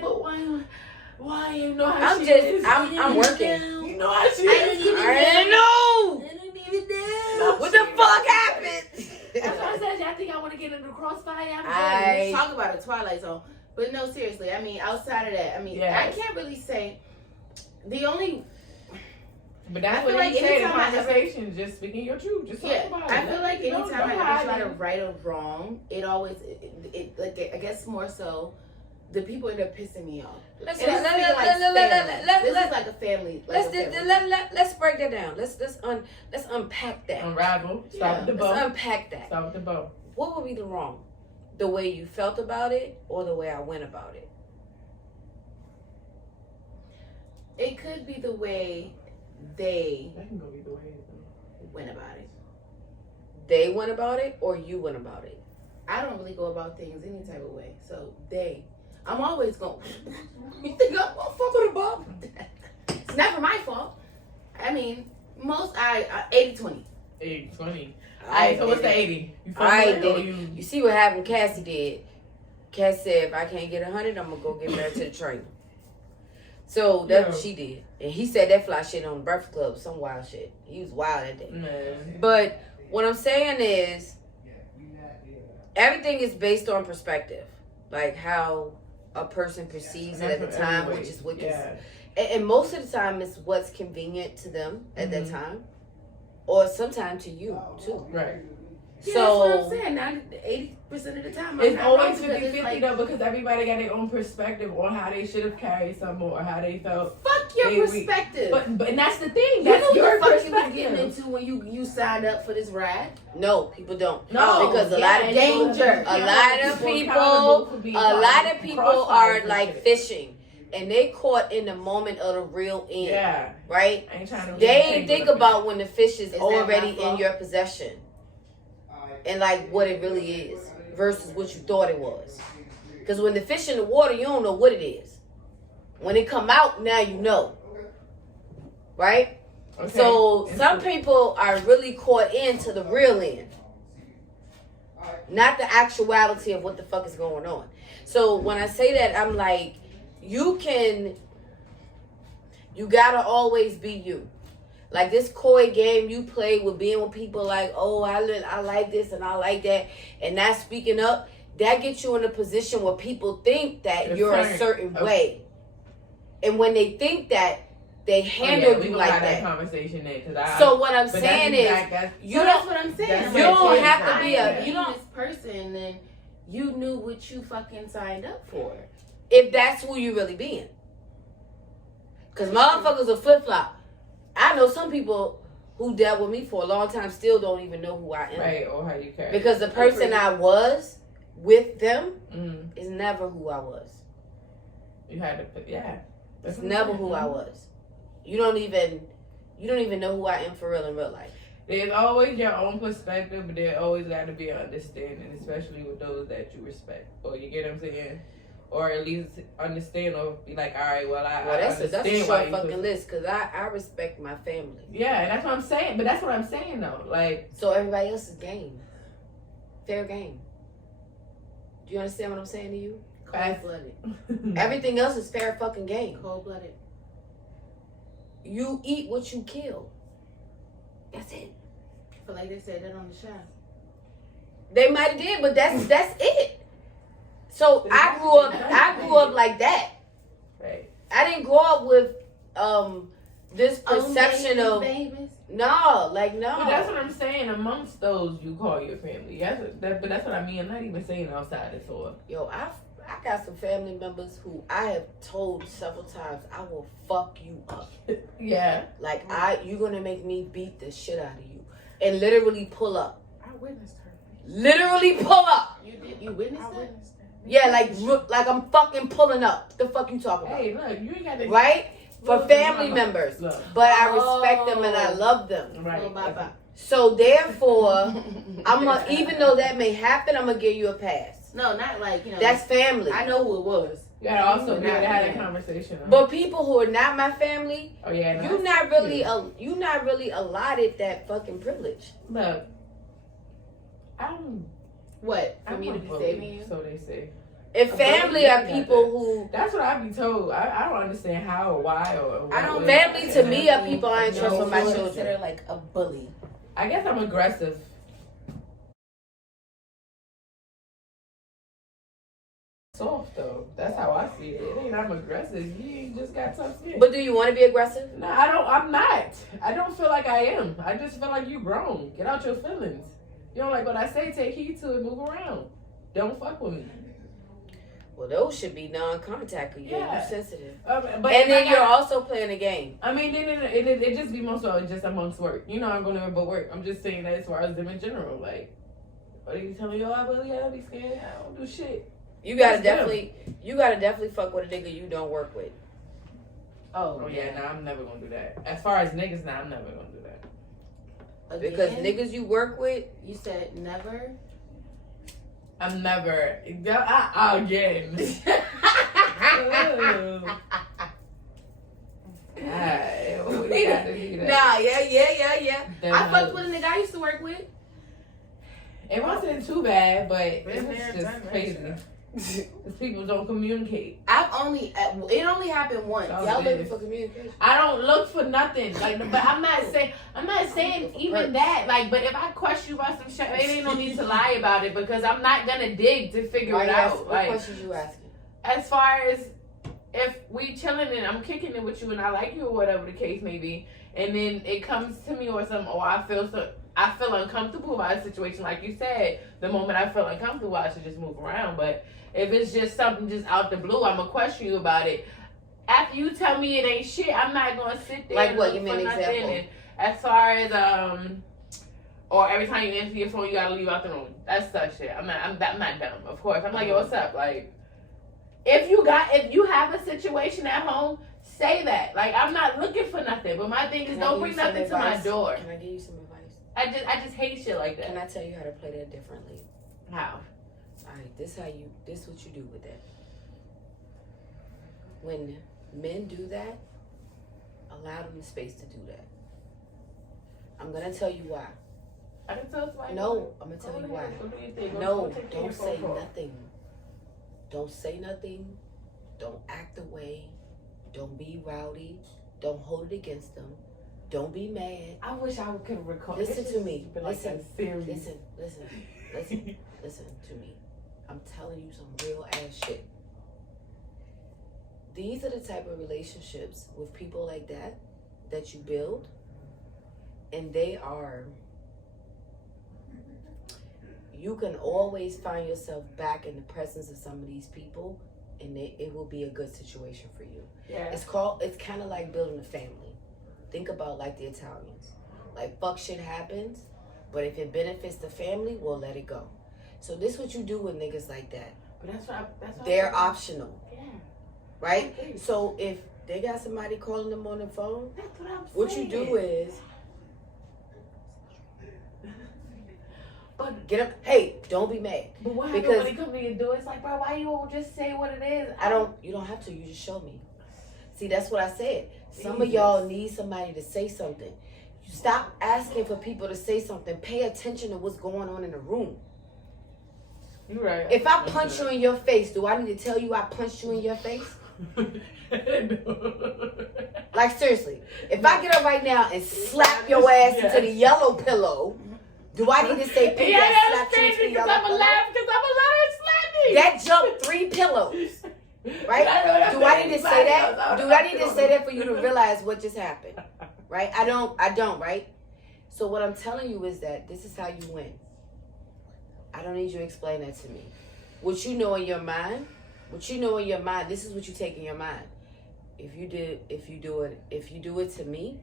but why you know how I'm she just, is? I'm working. You know how she is. I didn't know. What the fuck happened? That's why I said, I think I want to get into crossfire. I- Talk about a Twilight Zone. But no, seriously, I mean, outside of that, I mean, Yes. I can't really say. The only, But that's I what feel like he said in anytime I ever- conversation, just speaking your truth. Just talk yeah, about I it. feel like You know, anytime I don't ever hide try to it. right or wrong, it always, it like, I guess more so, the people end up pissing me off. Let's And it's let- feel let- like let- let- family. let- This let- is like a family. Like Let's a family. let's break that down. Let's unpack that. Unravel. Stop Yeah. with the Let's bow. unpack that. Stop with the bow. What would be the wrong? The way you felt about it or the way I went about it? It could be the way they That can go either way. went about it. They went about it or you went about it? I don't really go about things any type of way. So I'm always going. You think I'm gonna fuck with a bum? It's never my fault. I mean, most 80-20. 80-20. I Alright, so what's the did it. 80? You I fucking with it or did. You see what happened? Cassie did. Cassie said, if I can't get 100, I'm gonna go get married to the trainer. So that's what she did. And he said that fly shit on the Breakfast Club, some wild shit. He was wild that day. Man. But what I'm saying is, everything is based on perspective, like how a person perceives it at the time, which is what and most of the time it's what's convenient to them at that time, or sometimes to you too. Right. Yeah, So that's what I'm saying. 80% of the time, I'm It's not always wrong, because it's 50-50 like, though, because everybody got their own perspective on how they should have carried something or how they felt. Fuck your Hey, we- perspective. But and that's the thing. you That's know your what the fuck you was getting perspective. into when you signed up for this ride? no, people don't. No, because a yeah, lot of and danger. you a can't lot hold of people people, accountable for being a lot caught of people crossfire are and like shit. fishing. and they caught in the moment of the real end, Yeah. right? I ain't trying to. They ain't think about when the fish is that already my fault? in your possession, and like what it really is versus what you thought it was. Because when the fish in the water, you don't know what it is. When it come out, now you know, right? Okay. So some people are really caught into the real end, not the actuality of what the fuck is going on. So when I say that, I'm like, you gotta always be you. Like this coy game you play with being with people like, oh, I like this and I like that, and not speaking up, that gets you in a position where people think that you're a certain way. And when they think that, they handle you like that. Conversation then, so what I'm saying is, you that's don't. what I'm saying. You don't have to be you don't this person, and you knew what you fucking signed up for. If that's who you really being. Because motherfuckers will flip flop. I know some people who dealt with me for a long time still don't even know who I am. Right, or how you carry. Because the person I was with them is never who I was. You had to put, yeah. It's never who I was. You don't even know who I am for real in real life. There's always your own perspective, but there always got to be an understanding, especially with those that you respect. Or you get what I'm saying? Or at least understand, or be like, all right, well, that's understand a why short fucking list, because I respect my family. Yeah, and that's what I'm saying. But that's what I'm saying, though. Like, so everybody else is game. Fair game. Do you understand what I'm saying to you? Cold-blooded. Everything else is fair fucking game. Cold-blooded. You eat what you kill. That's it. I feel like they said that on the show. They might have did, but that's it. So I grew up like that. Right. I didn't grow up with this perception of babies. no. But that's what I'm saying. Amongst those you call your family. But that's what I mean. I'm not even saying outside the door. Yo, I got some family members who I have told several times, I will fuck you up. Yeah. Like you're gonna make me beat the shit out of you, and literally pull up. I witnessed her. Literally pull up. You did? You witnessed I that? witnessed that. Yeah, like I'm fucking pulling up. The fuck you talking about? Hey, look, you ain't got to. Right? For family members. Look. But I respect them and I love them. Right. Little bye-bye. So therefore, even though that may happen, I'm gonna give you a pass. No, not like, you know. That's family. I know who it was. You gotta also be able to have that conversation. But people who are not my family, oh yeah, you're not really allotted that fucking privilege. Look, I'm What? For me to be saving you? So they say. If family are people who, that's what I be told. I don't understand how or why or. I don't. Family to me are people I entrust No, with my I children. consider like a bully. I guess I'm aggressive. Soft though. That's how I see it. It ain't I'm aggressive. You ain't just got tough skin. But do you want to be aggressive? No, I don't. I'm not. I don't feel like I am. I just feel like you grown. Get out your feelings. You don't like what I say. Take heed to it. Move around. Don't fuck with me. Well, those should be non-contact. Yeah, you're sensitive. But and then you're also playing a game. I mean, then it just be most of just amongst work. You know, I'm going to but work. I'm just saying that as far as them in general. Like, what are you telling me? Oh, I really gotta be scared. I don't do shit. You gotta definitely fuck with a nigga you don't work with. Oh yeah, nah, I'm never gonna do that. As far as niggas, nah, I'm never gonna do that. Again? Because niggas you work with, You said never. I'm never again. Nah, yeah. I fucked with a nigga I used to work with. It wasn't too bad, but it Been was there, just done that crazy. Because people don't communicate. It only happened once. Oh, y'all yeah. looking for communication. I don't look for nothing. Like, but I'm not saying even that. Like, but if I question you about some shit, it ain't no need to lie about it because I'm not gonna dig to figure it out. What Like, questions you asking? as far as if we chilling and I'm kicking it with you and I like you or whatever the case may be, and then it comes to me or something, or I feel uncomfortable about a situation, like you said, the moment I feel uncomfortable, I should just move around. But if it's just something just out the blue, I'm gonna question you about it. After you tell me it ain't shit, I'm not gonna sit there. Like and what? look Give me for an nothing. example. And as far as or every time you answer your phone, you gotta leave out the room. That's such shit. I'm not dumb, of course. I'm like, yo, what's up? Like, if you have a situation at home, say that. Like, I'm not looking for nothing, but my thing is Can I don't give bring you some nothing to my advice? door. Can I give you some advice? I just hate shit like Can that. I tell you how to play that differently? How? Alright, this what you do with that. When men do that, allow them the space to do that. I'm gonna tell you why. I can tell somebody. No, I'm gonna tell Go you why. ahead, go do your thing. Go No, take care don't of your say phone call. nothing. Don't say nothing. Don't act away. Don't be rowdy. Don't hold it against them. Don't be mad. I wish I could record. Listen This to is me. been like Listen. that series. Listen to me. I'm telling you some real ass shit. These are the type of relationships with people like that you build, and you can always find yourself back in the presence of some of these people, and it will be a good situation for you. Yeah. It's kind of like building a family. Think about like the Italians. Like, fuck shit happens, but if it benefits the family, we'll let it go. So this what you do with niggas like that. But that's what They're optional, Yeah. right? Okay. So if they got somebody calling them on the phone, That's what I'm saying. what you do is But get them. Hey, don't be mad. why Because- when they come to your door, it's like, bro, why you won't just say what it is? You don't have to. You just show me. See, that's what I said. Some of Jesus. y'all need somebody to say something. Stop asking for people to say something. Pay attention to what's going on in the room. You right. If I punch you in your face, do I need to tell you I punched you in your face? Like, seriously. If I get up right now and slap your ass into the yellow pillow, do I need to say, people Yeah, that that's slapped you into crazy the because yellow I'm pillow? alive because I'm alive slapping. That jumped 3 pillows. Right? Do I need to say that? Do I need to say that for you to realize what just happened? Right? I don't, right? So what I'm telling you is that this is how you win. I don't need you to explain that to me. What you know in your mind, this is what you take in your mind. If you do it to me,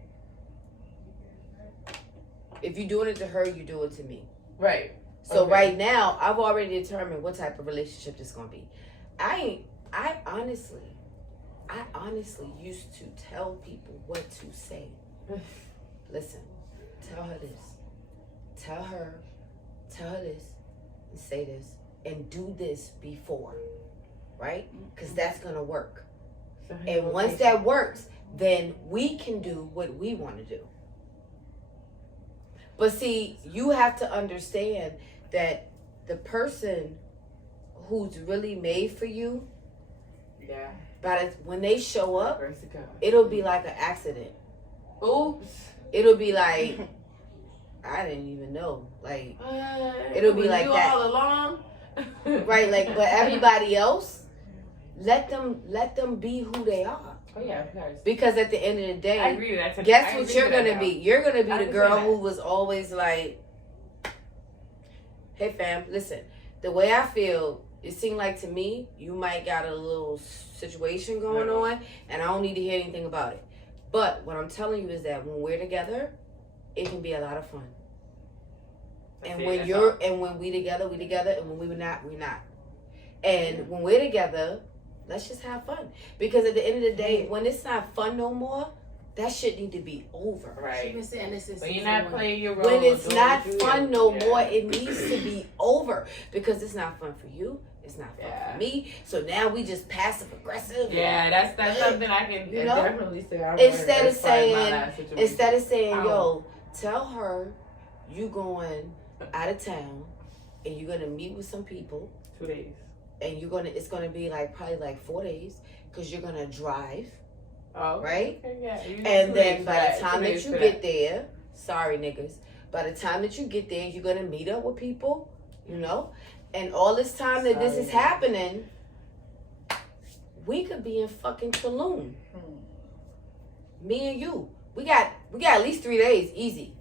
if you're doing it to her, you do it to me. Right. So Okay. right now, I've already determined what type of relationship this gonna be. I honestly used to tell people what to say. Listen, tell her this. Tell her this, and say this, and do this before, right? Because that's gonna work. And once that works, then we can do what we want to do. But see, you have to understand that the person who's really made for you, Yeah. when they show up, Grace to God. it'll be like an accident. Oops. It'll be like, I didn't even know. Like, It'll be Was like you that. all along. right, like, but everybody else, let them be who they are. Oh yeah, of course. Because at the end of the day, I agree with that. guess I what agree you're with that gonna now. be? You're gonna be I the can girl say that. who was always like, "Hey fam, listen. The way I feel, it seemed like to me you might got a little situation going on, and I don't need to hear anything about it. But what I'm telling you is that when we're together, it can be a lot of fun. And when we together, and when we're not, we're not. And when we're together, let's just have fun. Because at the end of the day, when it's not fun no more, that shit need to be over. She's Right. been saying this since But you're season not one. playing your role. When it's doing not what you fun do. no Yeah. more, it needs to be over. Because it's not fun for you. It's not fun Yeah. for me. So now we just passive aggressive. Yeah, that's something I can You know? definitely say. I've Instead learned of as far as my saying- last situation. Instead of saying, Oh. yo, tell her you going out of town and you're gonna meet with some people 2 days. and it's gonna be probably 4 days because you're gonna drive, Oh, right? Okay, yeah. You need And 2 then days by for the 2 time that days you for get there, sorry niggas, by the time that you get there, you're gonna meet up with people, and all this time that this is Sorry. happening, we could be in fucking Tulum. Me and you, we got at least 3 days, easy.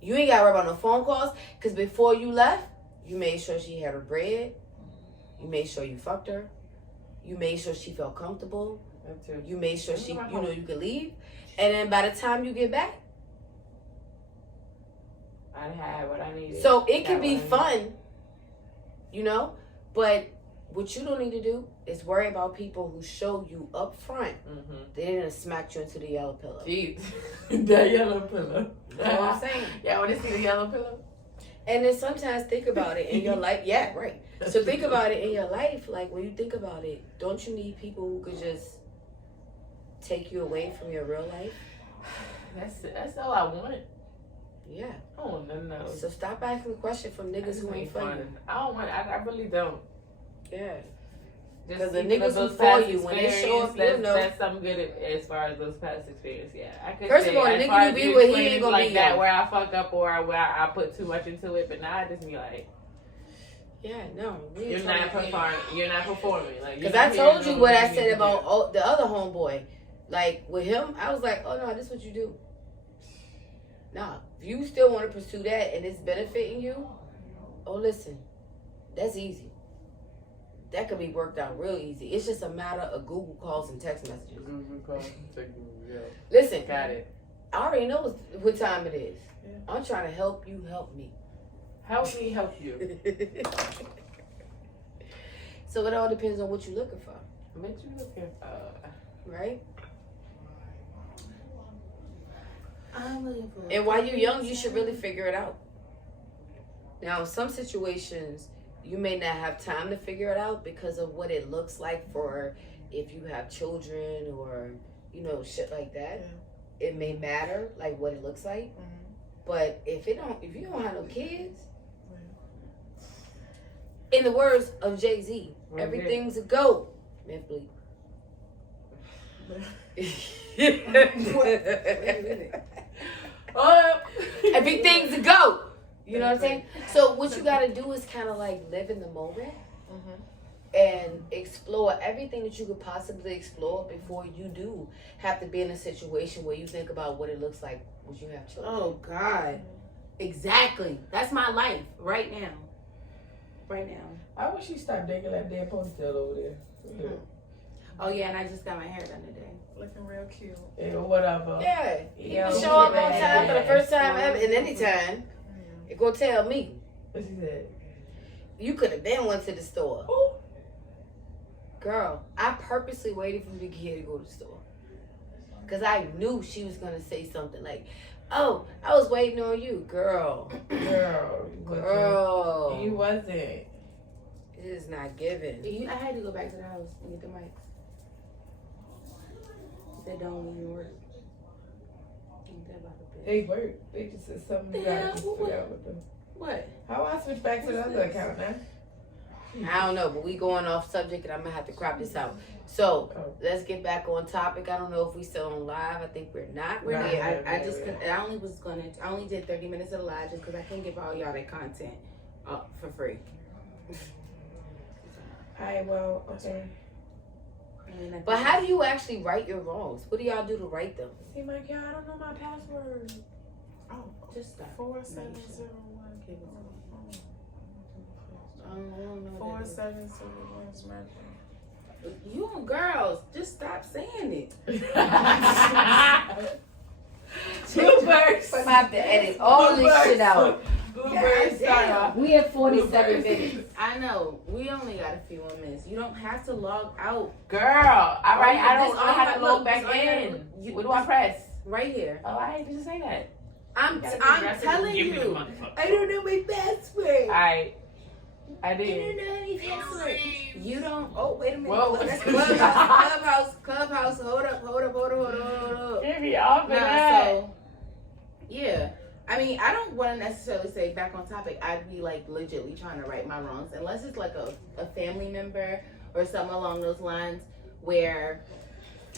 You ain't gotta worry about no phone calls, cause before you left, you made sure she had her bread. You made sure you fucked her. You made sure she felt comfortable. That too. You made sure you could leave. And then by the time you get back, I had what I needed. so it can Got be what I needed. fun, but what you don't need to do is worry about people who show you up front Mm-hmm. they didn't smack you into the yellow pillow. Jeez. The yellow pillow. You know what I'm saying? Y'all want to see the yellow pillow? And then sometimes think about it in your life. Yeah, right. So think about it in your life. Like when you think about it, don't you need people who could just take you away from your real life? That's all I want. Yeah. Oh no. So stop asking the question from niggas who ain't for you. I don't want. I really don't. Yeah. Just 'Cause the thinking niggas of those who for past you, when they show up, experience, you know. that's something good as far as those past experiences. Yeah, I could First say, of all, the as nigga far you as be the with, he ain't experience gonna like be that young. where I fuck up or where I put too much into it. But now I just be like, Yeah, no. we ain't you're not talking- performing. You're not performing. Like, Because I told you what I said about the other homeboy. Like, with him, I was like, oh, no, this is what you do. Nah, if you still want to pursue that and it's benefiting you, oh, listen, that's easy. That could be worked out real easy. It's just a matter of Google calls and text messages. Listen, Got it. I already know what time it is. Yeah. I'm trying to help you help me. Help me help you. So it all depends on what you're looking for, What you looking for? right? I'm looking for. And while you're young, you should really figure it out. Now, in some situations, you may not have time to figure it out because of what it looks like for if you have children or, you know, shit like that. It may matter, like what it looks like. Mhm. But if you don't have no kids, in the words of Jay-Z, Right everything's a go. Man, bleep. Everything's a go. You know what I'm saying? So what you gotta do is kind of like live in the moment Mhm. and explore everything that you could possibly explore before you do have to be in a situation where you think about what it looks like when you have children. Oh God. Exactly. That's my life right now. Right now. I wish you stopped digging that damn ponytail over there. Oh yeah, and I just got my hair done today. Looking real cute. Yeah, whatever. Yeah, Yeah, you show up on okay. time for the first time ever, and anytime. You're gonna tell me What she said? you could have been went to the store. Ooh. Girl, I purposely waited for you to get here to go to the store. Because I knew she was going to say something like, oh, I was waiting on you. Girl. Girl. Girl. You wasn't. It is not given. I had to go back to the house and get the mics. They don't even work. Ain't that about a bitch? They work. They just said something you Yeah, got to what? figure out with them. What? How I switch back to the other account now? I don't know, but we going off subject and I'm going to have to crop this out. So, Oh. let's get back on topic. I don't know if we still on live. I think we're not. We're Nah, not. yeah, I yeah, just yeah. I only did 30 minutes of the live just because I can't give all y'all that content for free. Alright, well, okay. But how do you actually right your wrongs? What do y'all do to right them? See, my girl, I don't know my password. Oh, Just stop. 4701. I don't know. 4701 smash. You girls, just stop saying it. Bluebirds. I'm gonna have to edit all this shit out. Bluebirds start off. We have 47 minutes. I know. We only got a few more minutes. You don't have to log out. Girl, all right, I don't This know how to all log you- back this all you- in. you- What do I press? Right here. Oh, I didn't just say that. I'm Gotta be telling aggressive. you. I don't know my password. Alright. I I did. don't know any password. You don't. Oh, wait a minute. Whoa. That's Clubhouse. Hold up. Give me off of Nah, that. so yeah. I mean, I don't want to necessarily say back on topic. I'd be like legitly trying to right my wrongs, unless it's like a family member or something along those lines where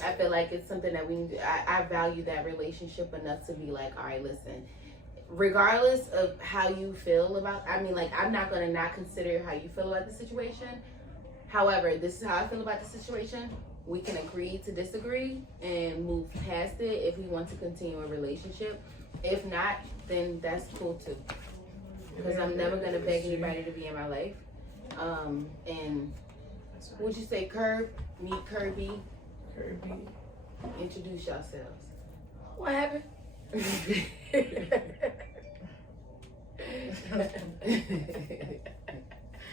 I feel like it's something that we need. I value that relationship enough to be like, all right, listen. Regardless of how you feel about, I mean, like, I'm not gonna not consider how you feel about the situation. However, this is how I feel about the situation. We can agree to disagree and move past it if we want to continue a relationship. If not, then that's cool too. Because I'm never gonna beg anybody to be in my life. And would you say meet Kirby, Kirby. introduce yourselves. What happened?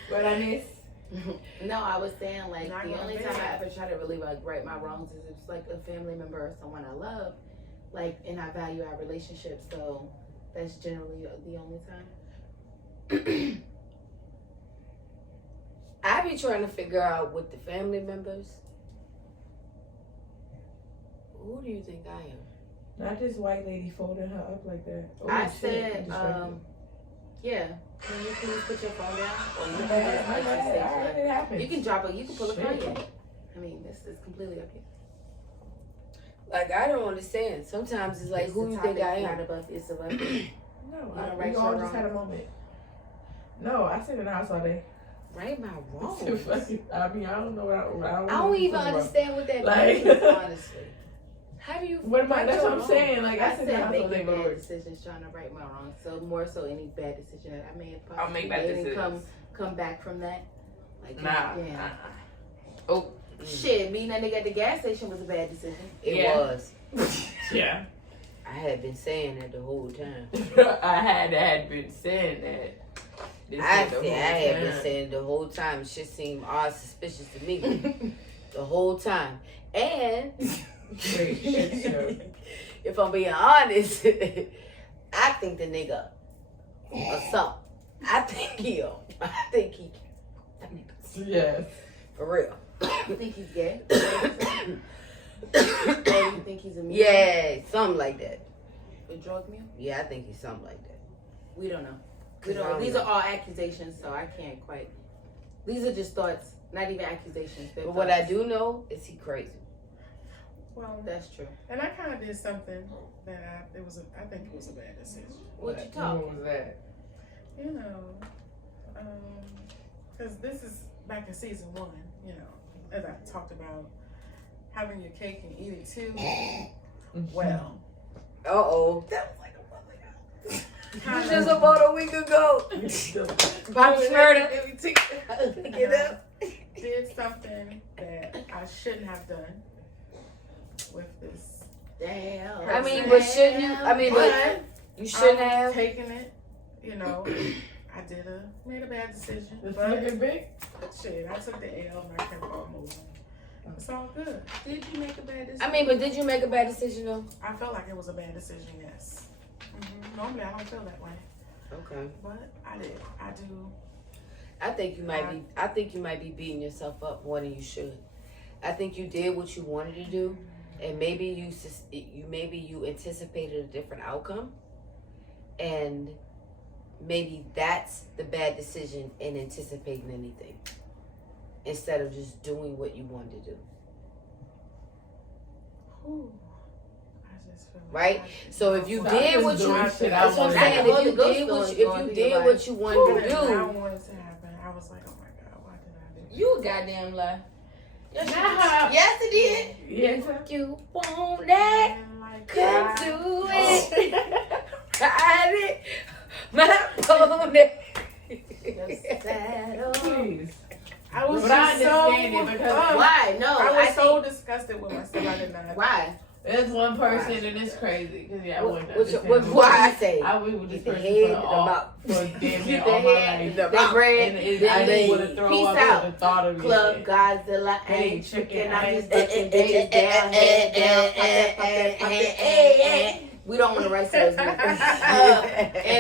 What I miss? No, I was saying like Not the gonna only be. time I ever try to really like right my wrongs is if it's like a family member or someone I love, like, and I value our relationship. So that's generally the only time. I be trying to figure out with the family members. Who do you think I am? Not this white lady folding her up like that. Oh, I shit, said, disrespectful. yeah. Can you please put your phone down? Or you My can bad, just, my like, bad. say All right, that. it happened. You can drop it. You can pull a Shit. Kanye. I mean, this is completely up to you. Like, I don't understand. Sometimes it's like, It's who the you think topic, I not am? above. It's above. No, wanna we right all your just had a wrongs? moment. No, I sit in the house all day. Right my wrongs. I mean, I don't know what I don't even understand what that Like- means, honestly. How do you? What am I? right That's your what I'm wrongs? saying. Like, I I sit in the said house all day. making Go to bad work. decisions, trying to right my wrongs. So more so any bad decision that I may have I'll make bad possibly made and decisions. come back from that. Like Nah. yeah. Oh. Shit, meeting that nigga at the gas station was a bad decision. It Yeah. was. Yeah. I had been saying that the whole time. I had been saying that. This I shit the said I whole had been time. saying the whole time. Shit seemed odd, suspicious to me. The whole time. And Great shit show. if I'm being honest, I think the nigga or something. I think he Yes. for real. You think he's gay? Or you think he's a mule? Yeah, something like that. A drug mule? Yeah, I think he's something like that. We don't know. We 'Cause I don't. don't These know. are all accusations, so I can't quite. These are just thoughts, not even accusations. They're But what I thoughts. do know is he crazy. Well, That's true. and I kind of did something that I think it was a bad decision. What you talk? What was that? You know, because this is back in season 1. You know, as I talked about having your cake and eat it too. Well, Uh-oh. that was like a month ago. Just Kinda- about a week ago. Bobby murder. Get up. did something that I shouldn't have done with this. Damn. I mean, but shouldn't you? I mean, but But you shouldn't I'm have. taken it. You know, I made a bad decision. It's But looking big. shit, I took the L and I kept on moving. It's all good. Did you make a bad decision? I mean, but did you make a bad decision though? I felt like it was a bad decision, yes. Normally I don't feel that way, Okay. but I did. I do. I think you might be. I think you might be beating yourself up more than you should. I think you did what you wanted to do, and maybe you anticipated a different outcome, and maybe that's the bad decision in anticipating anything instead of just doing what you wanted to do. Whew. I just feel like Right? I- So if you So did I'm what just you, doing that's shit what I I'm wanted to saying. do. If you Holy did Ghost what going you on, did like, what you wanted When to I do, wanted to happen, I was like, oh my god, why did I do You a goddamn lie. Nah. Yes, it did. Yes. you want that? that? And like, Come I- do it. Ride it, my pony. Please. I was But I just so understand it because Why? No, I was I so think. disgusted with myself. I did not. Why? There's one person and it's crazy. Cause yeah, I wouldn't Which, understand. why I say? I was with this Get the person head, for the all mouth. for damn near Get all the my head, life. the They mouth. bread. And it, Then I leave. just would have thrown Peace up out. at the thought of Club it. Godzilla Ain't ain't tricking. tricking, I'm I just ain't bitching bitches down, head down, pop that. We don't want to write those. And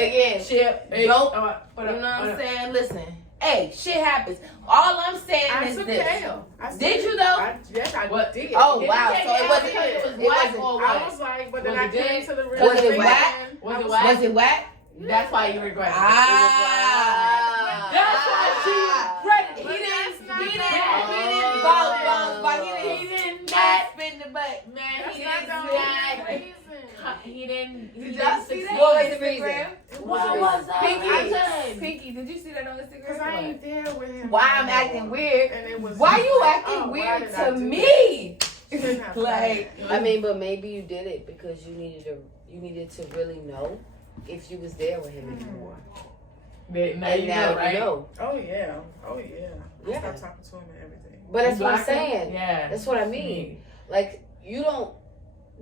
again, Chip. Don't- You know you know what I'm saying? Listen, hey, shit happens. All I'm saying I is took this. the L. I Did said you it. though? Yes, I What? did. Oh Did wow! you So take it it wasn't. because it was It whack wasn't. or I what? was like, but then Was I it came good? to the Was it realization. whack? Was I it whack? Was it whack? That's why you regret it. Ah. That's why she regretted it. He didn't. not He didn't. that. He didn't. Oh. But he didn't. Not spin the butt. Man, That's he not didn't. the Like, only reason. he didn't. Did He y'all didn't see that? succeed. What was the Instagram? reason? What was that? Pinky, reason? Pinky, did you see that on Cause Instagram? I ain't there with him. Why I'm acting weird? And it was. Why you like, acting oh, why weird did I to do me? that? Shouldn't have done Like, that. I mean, but maybe you did it because you needed to really know if you was there with him anymore. Now And you now know, right? you know. Oh yeah. Oh yeah. I Yeah. stopped talking to him and everything. But that's You what I'm blocked him? saying. Yeah. That's what I mean. Like, you don't.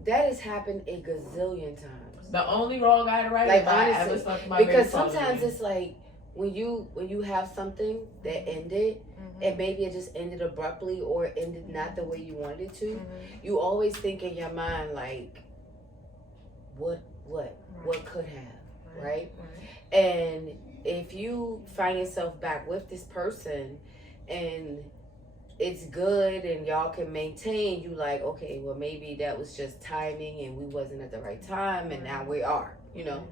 That has happened a gazillion times. The only wrong guy to write Like, if I ever honestly, slept with my Because baby father sometimes was it's like when you have something that ended, and maybe it just ended abruptly or it ended not the way you wanted it to, you always think in your mind like, what could have, right? And if you find yourself back with this person and it's good and y'all can maintain, you like, okay, well maybe that was just timing and we wasn't at the right time and now we are, you know.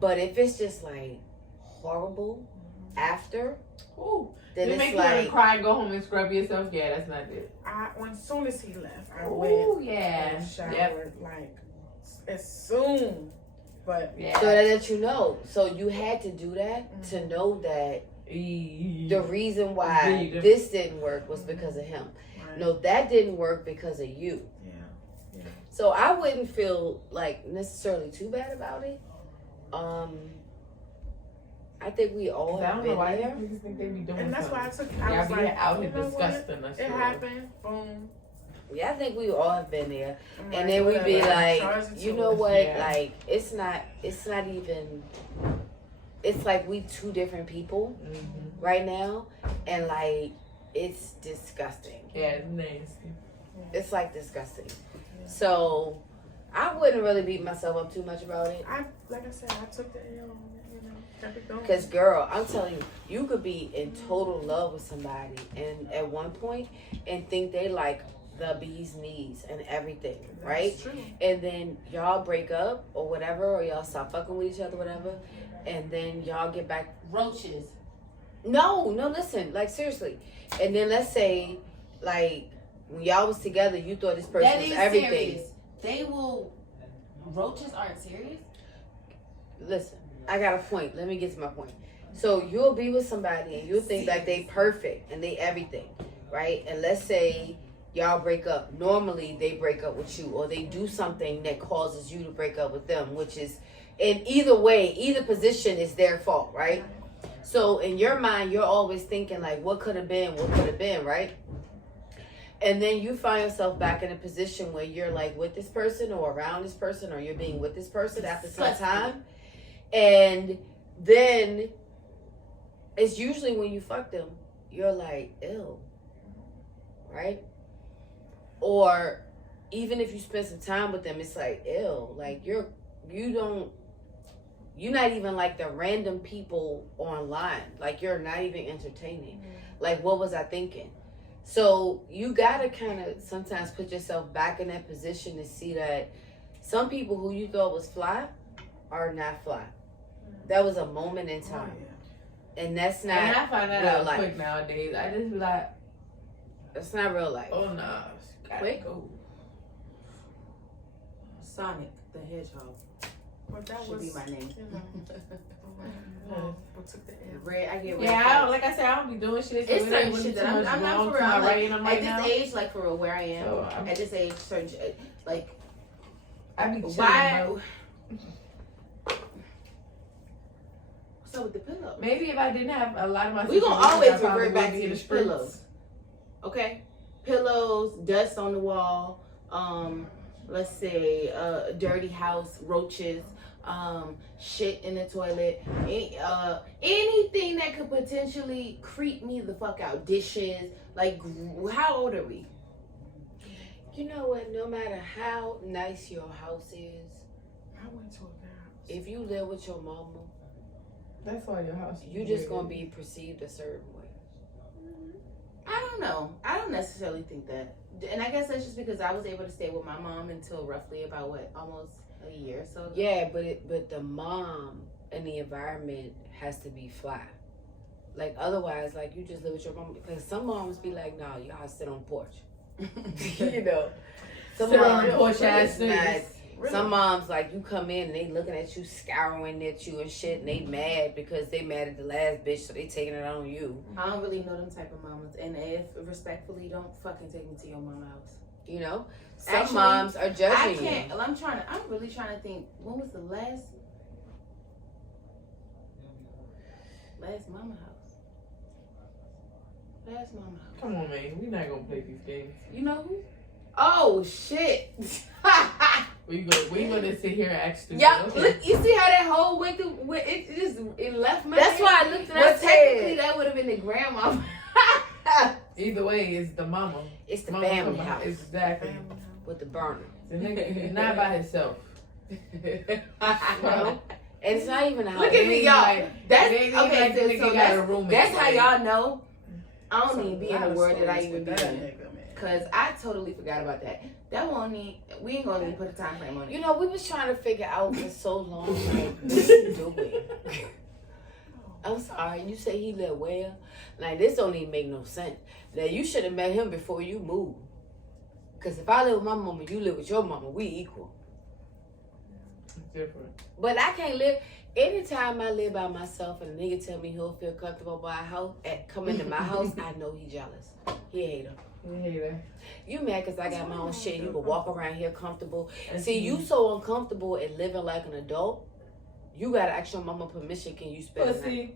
But if it's just like horrible after, Ooh, then it it's make you want like, to cry and go home and scrub yourself. Yeah, that's not good. When soon as he left, I Ooh, went yeah. and showered Yep. like as soon. But Yeah. so that lets you know. So you had to do that to know that the reason why Yeah. this didn't work was because of him. right. No, that didn't work because of you. Yeah. So I wouldn't feel like necessarily too bad about it. I think we all I have don't know been why there. niggas think they be doing And that's why I something. took. I Y'all was be like, out you here know what? disgusting us. It happened. Boom. Yeah, I think we all have been there. I'm And like, then we'd be whatever. Charge like, it you to know us. what? Yeah. Like, it's not even, it's like we two different people Mm-hmm. right now. And like, it's disgusting. Yeah, it's nasty. It's like disgusting. So I wouldn't really beat myself up too much about it. Like I said, I took the L. You know, kept it going. Because girl, I'm telling you, you could be in total love with somebody and at one point and think they like the bee's knees and everything, That's right? true. And then y'all break up or whatever, or y'all stop fucking with each other, whatever, and then y'all get back. Roaches. No, listen, like seriously. And then let's say, like, when y'all was together, you thought this person That was is everything. serious. They will. Roaches aren't serious. Listen, I got a point. Let me get to my point. So you'll be with somebody and you'll think like they perfect and they everything, right? And let's say y'all break up. Normally they break up with you or they do something that causes you to break up with them, which is in either way, either position is their fault, right? So in your mind, you're always thinking like, what could have been, right? And then you find yourself back in a position where you're like with this person or around this person or you're being with this person after some time. And then it's usually when you fuck them, you're like, ew, right? Or even if you spend some time with them, it's like, ew, like you're not even like the random people online. Like you're not even entertaining. Like what was I thinking? So you gotta kind of sometimes put yourself back in that position to see that some people who you thought was fly are not fly. That was a moment in time, and that's not. And I find that real out life. quick nowadays. I just be like, That's not real life. oh nah, gotta Quick? go. Sonic the Hedgehog But that should was, be my name. you know, but took the L. Red. I get red. Yeah, flags. like I said, I don't be doing shit. So It's it certain ain't really shit too that I'm much not going for to real. my I'm like, writing them at right this now. age, like for real, where I am. So, At this age, certain like I be chilling, why? bro. What's up with the pillow? Maybe if I didn't have a lot of my We gonna situations, always I probably revert back would be to in the streets. pillows. Okay, pillows, dust on the wall. Let's say dirty house, roaches, shit in the toilet, anything that could potentially creep me the fuck out. Dishes, like how old are we? You know what? No matter how nice your house is, I went to a house. if you live with your mama, That's why your house. you just gonna be perceived a certain way. I don't know. I don't necessarily think that. And I guess that's just because I was able to stay with my mom until roughly about almost a year or so. Yeah, but the mom and the environment has to be fly. Like otherwise, like you just live with your mom. Because some moms be like, "No, y'all sit on the porch." You know, some Sit on the moms porch is ass not- niggas. Some moms like you come in and they looking at you, scouring at you and shit, and they mad because they mad at the last bitch, so they taking it on you. I don't really know them type of mamas. And if respectfully, don't fucking take me to your mama's house. You know, some Actually, moms are I judging can't. you. I'm really trying to think. When was the last mama house? Last mama house. Come on, man. We're not gonna play these games. You know who? Oh shit! We gonna sit here and act stupid. Yeah, Okay. look, you see how that hole went through? It left my. That's hand? why I looked at Well, that. technically, that would have been the grandma. Either way, it's the mama. It's the Mama family come- house Exactly. with the burner. The nigga, he's not by himself. No. And it's not even a house. Look at me, y'all. Like, That's they ain't okay. like the So, nigga got a that's, roommate. that's how Like, y'all know. I don't So even be a in the lot of word that I stories even with be that in. nigga, man. Cause I totally forgot about that. That won't need. We ain't gonna even put a time frame on it. You know, we was trying to figure out for so long, like, what you doing? I'm sorry, you say he lived where? Like, this don't even make no sense. Now, you should have met him before you moved. Because if I live with my mama, you live with your mama, we equal. It's different. But I can't live. Anytime I live by myself and a nigga tell me he'll feel comfortable by a house, come into my house, I know he jealous. He a hater. You hear that? You mad because I got my own shit. You can walk around here comfortable. And See, you so uncomfortable and living like an adult. You gotta ask your mama permission. Can you spend the night? Pussy.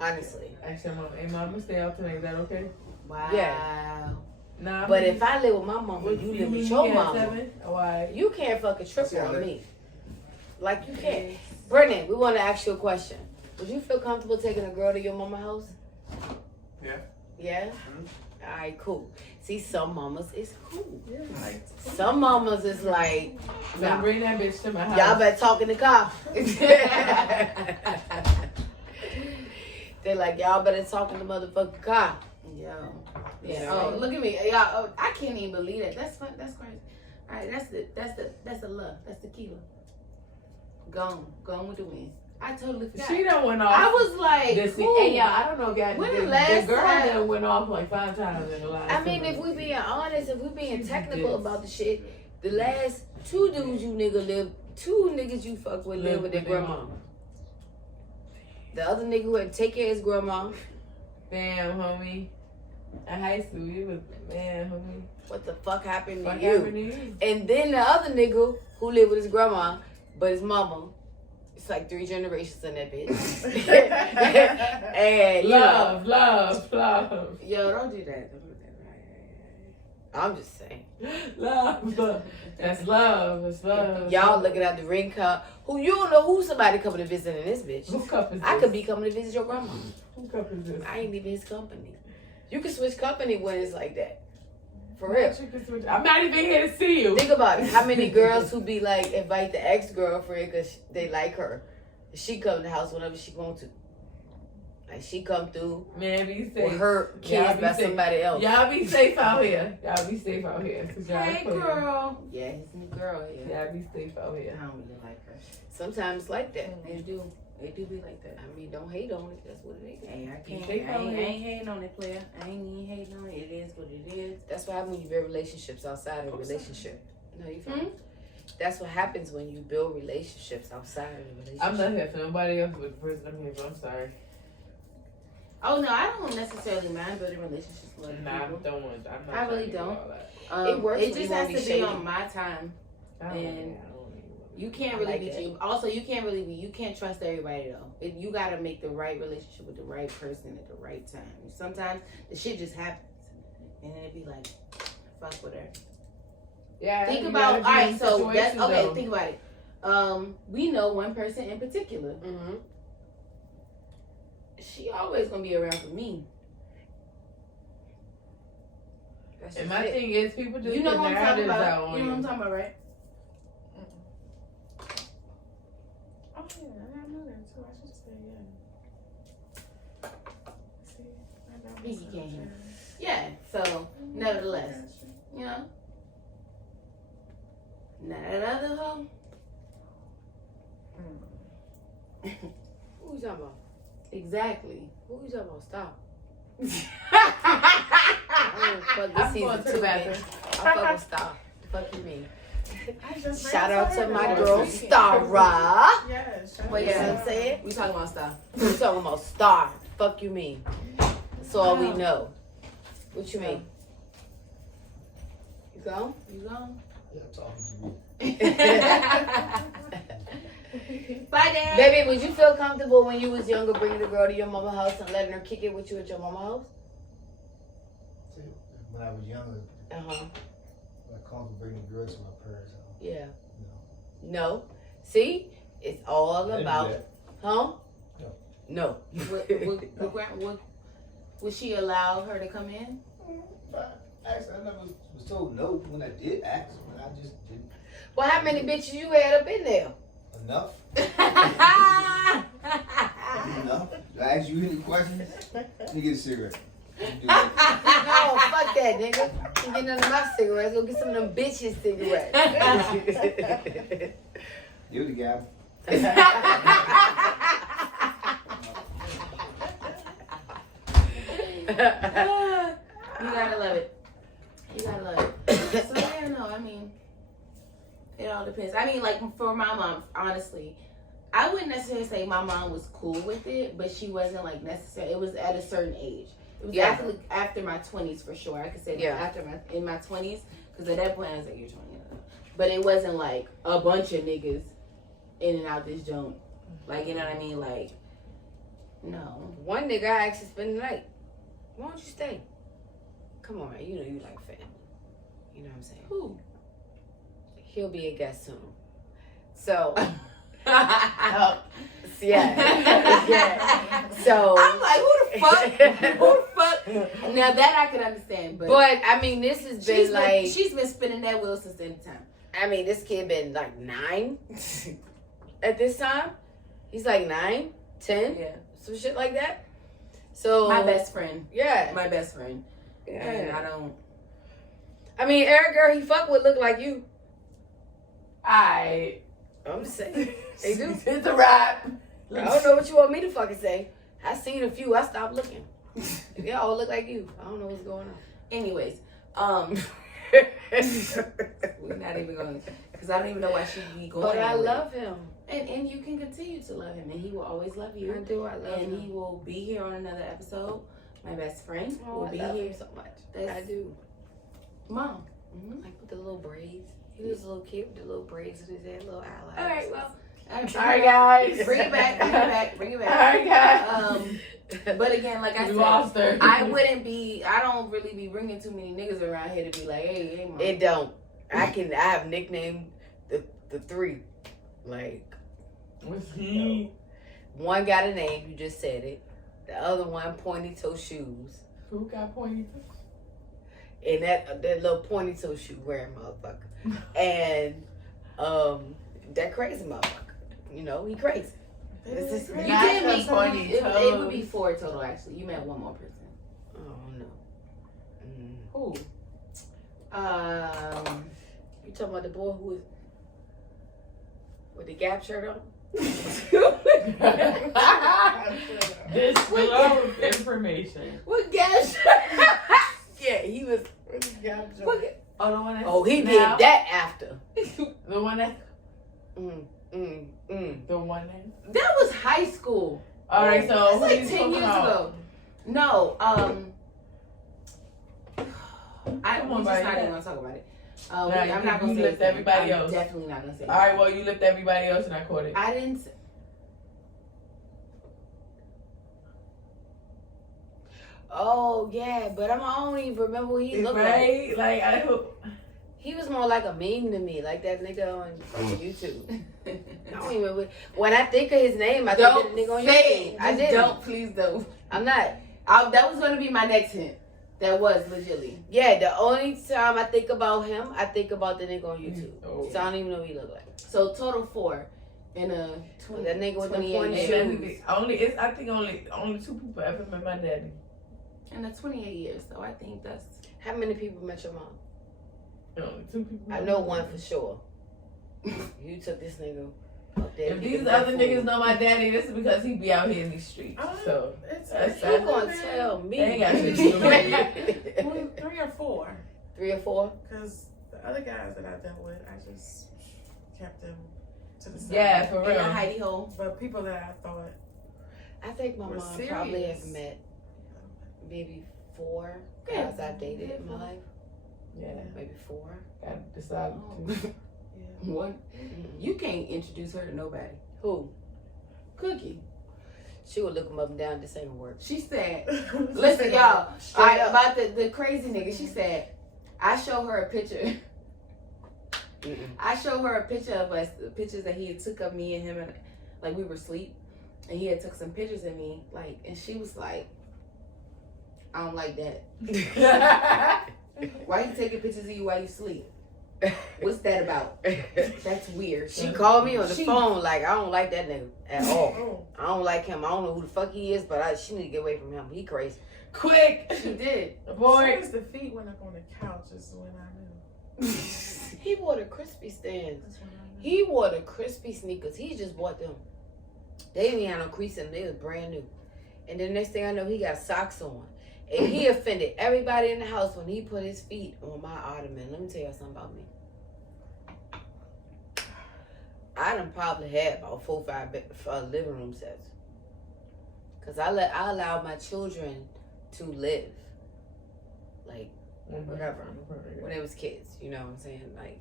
Honestly. Ask your mom, hey mom, stay out tonight. Is that okay? Wow. Yeah. Nah. But if I live with my mama, you live with your mama. Why? You can't fucking triple on me. Like you can't. Brennan, we want to ask you a question. Would you feel comfortable taking a girl to your mama house? Yeah. Yeah? Mhm. All right, cool. See, some mamas is cool. Yeah. Some mamas is like, Don't nah. bring that bitch to my house. Y'all better talk in the car. They're like, y'all better talk in the motherfucking car. Yo. Yeah. Yeah. Oh, look at me, y'all. Oh, I can't even believe that. That's fun. That's crazy. All right, that's the love. That's tequila. Gone with the wind. I totally forgot. She done went I off. was like, This, cool. hey, y'all, I don't know if y'all. When the the last girl time- done went off like 5 times in the last. I mean, 2 if we months. being honest, if we being She technical did. about the shit, the last 2 dudes you two niggas you fuck with live with their grandma. The other nigga who had to take care of his grandma. Damn, homie. In high school, you was man, homie. What the fuck happened to What you? happened to you? And then the other nigga who lived with his grandma, but his mama. It's like 3 generations in that bitch. And you know, Love. yo, don't do that. Don't do that. I'm just saying. Love. That's love. That's love. Y'all looking at the ring cup. Who you don't know who somebody coming to visit in this bitch. Who cup is this? I could be coming to visit your grandma. Who cup is this? I ain't leaving his company. You can switch company when it's like that. For real. I'm not even here to see you. Think about it. How many girls who be like invite the ex-girlfriend because they like her. She come to the house whenever she want to. Like she come through Man, be with safe. her Y'all kids be by safe. somebody else. Y'all be safe out here. Y'all be safe out here. Hey, girl. Yeah, his new girl. Yeah. Y'all be safe out I here. don't really like her. Sometimes it's like that. They do. They do be like that. I mean, don't hate on it. That's what it is. Hey, I can't. They I know ain't it. hating on it, player. I ain't even hating on it. It is what it is. That's what happens when you build relationships outside of a relationship. No, you feel me? That's what happens when you build relationships outside of a relationship. I'm not here for nobody else but the person I'm here for. I'm sorry. Oh no, I don't necessarily mind building relationships with other Nah, I people. don't want. I'm not. I really trying to do don't. all that. It works It when just you has wanna to be be shady. on my time. I don't And even want You can't I really like be it. you. Also, you can't really be. You can't trust everybody though. You got to make the right relationship with the right person at the right time. Sometimes the shit just happens, and then it be like, fuck with her. Yeah. Think you about. gotta All be in right, so that's situations, okay. though. Think about it. We know one person in particular. Mm-hmm. She always gonna be around for me. That's And just my it. thing is, people just You know put what I'm talking narratives out about. on You know what I'm talking about, right? Oh yeah, I know that too. I should say yeah. See, I know He myself, can't hear. yeah. Yeah. So, nevertheless, you know. Not another hoe. Who you talking about? Exactly. Who you talking about? Stop. I'm Fuck this I'm season going to the two, bathroom. bitch. I fucking stop. The fuck you mean? I just Shout out to my girl girl Stara. Yes. shout Wait, out You know yeah. what to I'm saying? We talking about stuff. You talking about Star? Fuck you mean? That's all we know. What you mean? You go? You go. Yeah, talking to me. Bye, Dad. Baby, would you feel comfortable when you was younger bringing the girl to your mama house and letting her kick it with you at your mama house? See, when I was younger, Uh-huh. like comfortable bringing girls to my parents' house. Yeah. No. No. See? It's all I didn't do about, that. huh? No. No. Would she allow her to come in? Actually, I never was told no when I did ask, but I just didn't. Well, how many bitches you had up in there? Enough? Enough? Did I ask you any questions? Let me get a cigarette. You do that. No, fuck that, nigga. You get none of my cigarettes. Go get some of them bitches cigarettes. You the guy. You gotta love it. You gotta love it. So yeah, no, I mean, it all depends. I mean, like for my mom, honestly, I wouldn't necessarily say my mom was cool with it, but she wasn't like necessary. It was at a certain age. It was after my 20s for sure. I could say that in my 20s, because at that point I was like, you're 20. But it wasn't like a bunch of niggas in and out this joint. Like, you know what I mean? Like, no. One nigga I asked to spend the night. Why don't you stay? Come on, man. You know you like family. You know what I'm saying? Who? He'll be a guest soon. So, Oh, yeah. So, I'm like, who the fuck? Who the fuck? Now that I could understand, but I mean, this has been like, she's been spinning that wheel since any time. I mean, this kid been like 9 at this time. He's like 9, 10, Yeah. some shit like that. So My best friend. yeah, My best friend. And yeah. I don't. I mean, every girl he fuck with look like you. I. I'm just saying. They do. It's a wrap. I don't know what you want me to fucking say. I seen a few. I stopped looking. They all look like you. I don't know what's going on. Anyways, we're not even going to, because I don't even know why she'd be going. But I anywhere. love him. And you can continue to love him, and he will always love you. I do. I love And him. he will be here on another episode. My best friend Oh, will I be love here. him so much. That's- I do. Mom. Mm-hmm. Like with the little braids. He was a little kid with the little braids in his head, little eyelashes. All right, well. All right, guys. Bring it back. Bring it back. Bring it All back. right, guys. But again, like I We said, lost her. I don't really be bringing too many niggas around here to be like, hey, mom. It don't. I have nicknamed the 3. Like, Was he? one got a name, you just said it. The other one, pointy toe shoes. Who got pointy? And that little pointy toe shoe wearing motherfucker. And that crazy motherfucker. You know, he crazy. This is, You Not did the meet pointy it would be toes. 4 total, actually. You met one more person. oh no. Who? You talking about the boy who was with the Gap shirt on? Disclose information. What gas? Yeah, he was. Oh, the one that. Oh, he now? did that after. The one that. The one that. That was high school. All right, so That's who like you 10 talking years about? ago. No, I'm Come on, just buddy. not even gonna talk about it. Nah, I'm not gonna you say lift his name. everybody I'm else. definitely not gonna say. All right, well, you lift everybody else and I caught it. I didn't. Oh yeah, but I don't even remember what he looked like. Right? Like, I hope. He was more like a meme to me, like that nigga on YouTube. I don't even remember. When I think of his name, I think of the nigga on say YouTube. it. I Just didn't. don't, please don't. I'm not. That was gonna be my next hint. That was legitly. Yeah, the only time I think about him, I think about the nigga on YouTube. Oh. So I don't even know what he look like. So total 4 in a 20. That nigga with the 28 pointy years. shoes. I think only 2 people ever met my daddy. In the 28 years, so I think that's. How many people met your mom? Only 2 people. I know one for sure. You took this nigga up there. If these other niggas know my daddy, this is because he be out here in these streets. So It's That's You gonna tell me? They ain't got shit to do with only 3 or 4. 3 or 4? Because the other guys that I dealt with, I just kept them to the side. Yeah, for In a real. hidey hole. But people that I thought, I think my We're mom probably serious. have met maybe 4 Yeah. guys I dated in my life. Yeah, Maybe 4. gotta decide Oh. to. yeah. One. You can't introduce her to nobody. Who? Cookie. She would look him up and down. This ain't work. She said, listen, y'all. Straight up. About the crazy nigga, she said, I show her a picture I showed her a picture of us, pictures that he had took of me and him, and like we were asleep, and he had took some pictures of me, like, and she was like, I don't like that. Why you taking pictures of you while you sleep? What's that about? That's weird. She called me on the phone like, I don't like that nigga at all. I don't like him. I don't know who the fuck he is, but she need to get away from him. He crazy. Quick. She did. As Boy. soon as the feet went up on the couch is when I knew. He wore the crispy stands. That's when I knew. He wore the crispy sneakers. He just bought them. They didn't even have no crease in them. They was brand new. And then next thing I know, he got socks on. And he offended everybody in the house when he put his feet on my ottoman. Let me tell y'all something about me. I done probably had about 4 or 5 living room sets. Because I allowed my children to live. Like, whatever. When they was kids, you know what I'm saying? Like,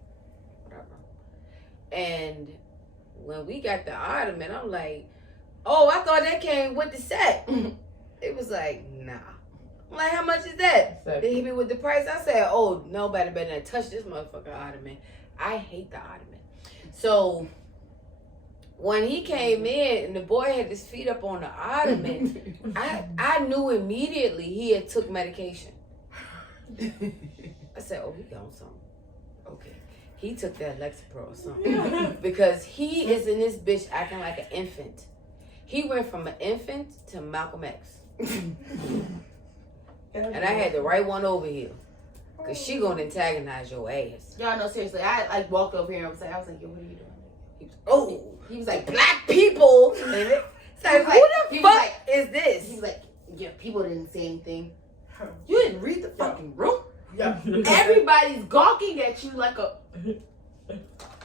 whatever. And when we got the ottoman, I'm like, oh, I thought that came with the set. It was like, nah. I'm like, how much is that? They hit me with the price. I said, oh, nobody better not touch this motherfucking ottoman. I hate the ottoman. So when he came in and the boy had his feet up on the ottoman, I knew immediately he had took medication. I said, oh, he got something. Okay. He took that Lexapro or something. Because he is in this bitch acting like an infant. He went from an infant to Malcolm X. And I had the right one over here. Because she gonna antagonize your ass. Y'all know, seriously, I like walked over here and I was like, yo, what are you doing? He was like, black people. So who the fuck is this? He was like, yeah, people didn't say anything. You didn't read the fucking room. Yeah. Everybody's gawking at you like a. Niggas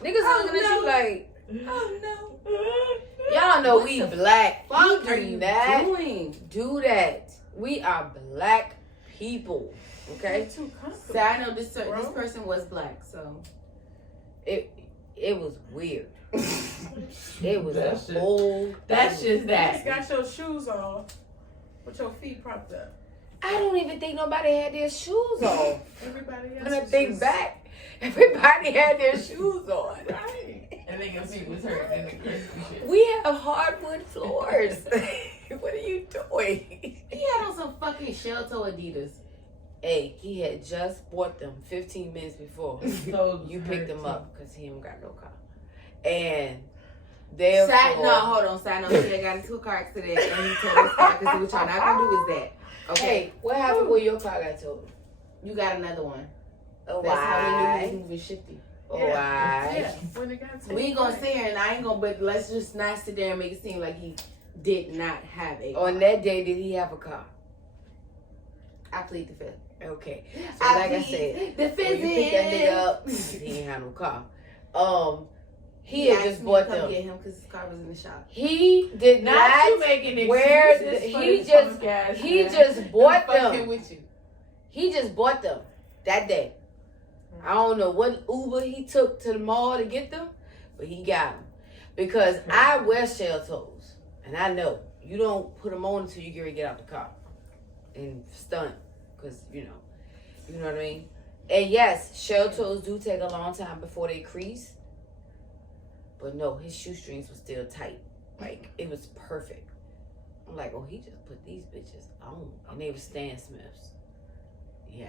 looking at you like, Oh no. y'all know we black. What You are do you not doing? do that. We are black people. Okay? Too comfortable. So I know this Bro. person was black, so. It was weird. It was That's a just- whole. That's just You just that. got your shoes off with your feet propped up. I don't even think nobody had their shoes on. Everybody else. When I was think just- back, everybody had their shoes on. Right. And then your feet was hurt in the crispy shit. We have hardwood floors. What are you doing? He had on some fucking shell toe Adidas. Hey, he had just bought them 15 minutes before. So You picked them hurt, up because he ain't got no car. And therefore, Hold on. Side note, he got into a car accident and he told us that because what y'all not gonna do is that. Okay, hey, what happened when your car got towed? you got another one. Oh, That's how we knew he why? was moving shifty. Oh, Yeah. why? Yeah. When it got to We ain't gonna sit here and I ain't gonna, but let's just not sit there and make it seem like he did not have a car. On that day, did he have a car? I plead the fifth. Okay. So like I said, the when fifth you pick that nigga up, he ain't have no car. He had just bought come them. get him because his car was in the shop. He did Not not. you making where excuses the- for he this just- punk ass He man. just bought I'm fucking them. with you. He just bought them that day. I don't know what Uber he took to the mall to get them, but he got them. Because I wear shell toes, and I know you don't put them on until you get ready to get out the car and stunt, because you know what I mean. And yes, shell toes do take a long time before they crease, but no, his shoestrings were still tight, like it was perfect. I'm like, oh, he just put these bitches on, and they were Stan Smiths. Yeah.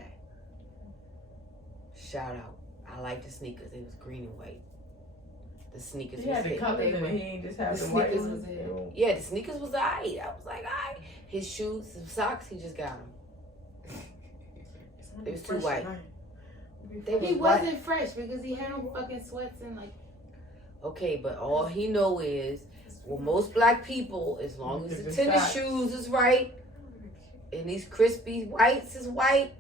Shout out. I like the sneakers. They was green and white. The sneakers He was had the hit. colors and he ain't just have The the white sneakers ones. was it. Yeah, the sneakers was alright. I was like, alright. His shoes, some socks, he just got them. It was too white. They was He white. wasn't fresh because he had on fucking sweats and like. Okay, but all he know is, well, most black people, as long as the Different tennis socks. shoes is right and these crispy whites is white,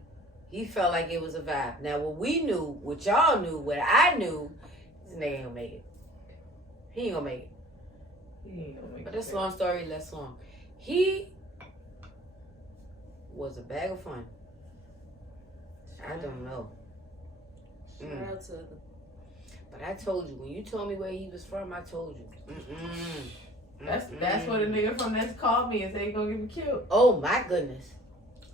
he felt like it was a vibe. Now, what we knew, what y'all knew, what I knew, this nigga ain't gonna make it. He ain't gonna make it. He ain't gonna make But it that's back. long story, less long. He was a bag of fun. I don't know. Shout out to the. But I told you, when you told me where he was from, I told you. That's what a nigga from that's called me and said he gonna get me killed. Oh my goodness.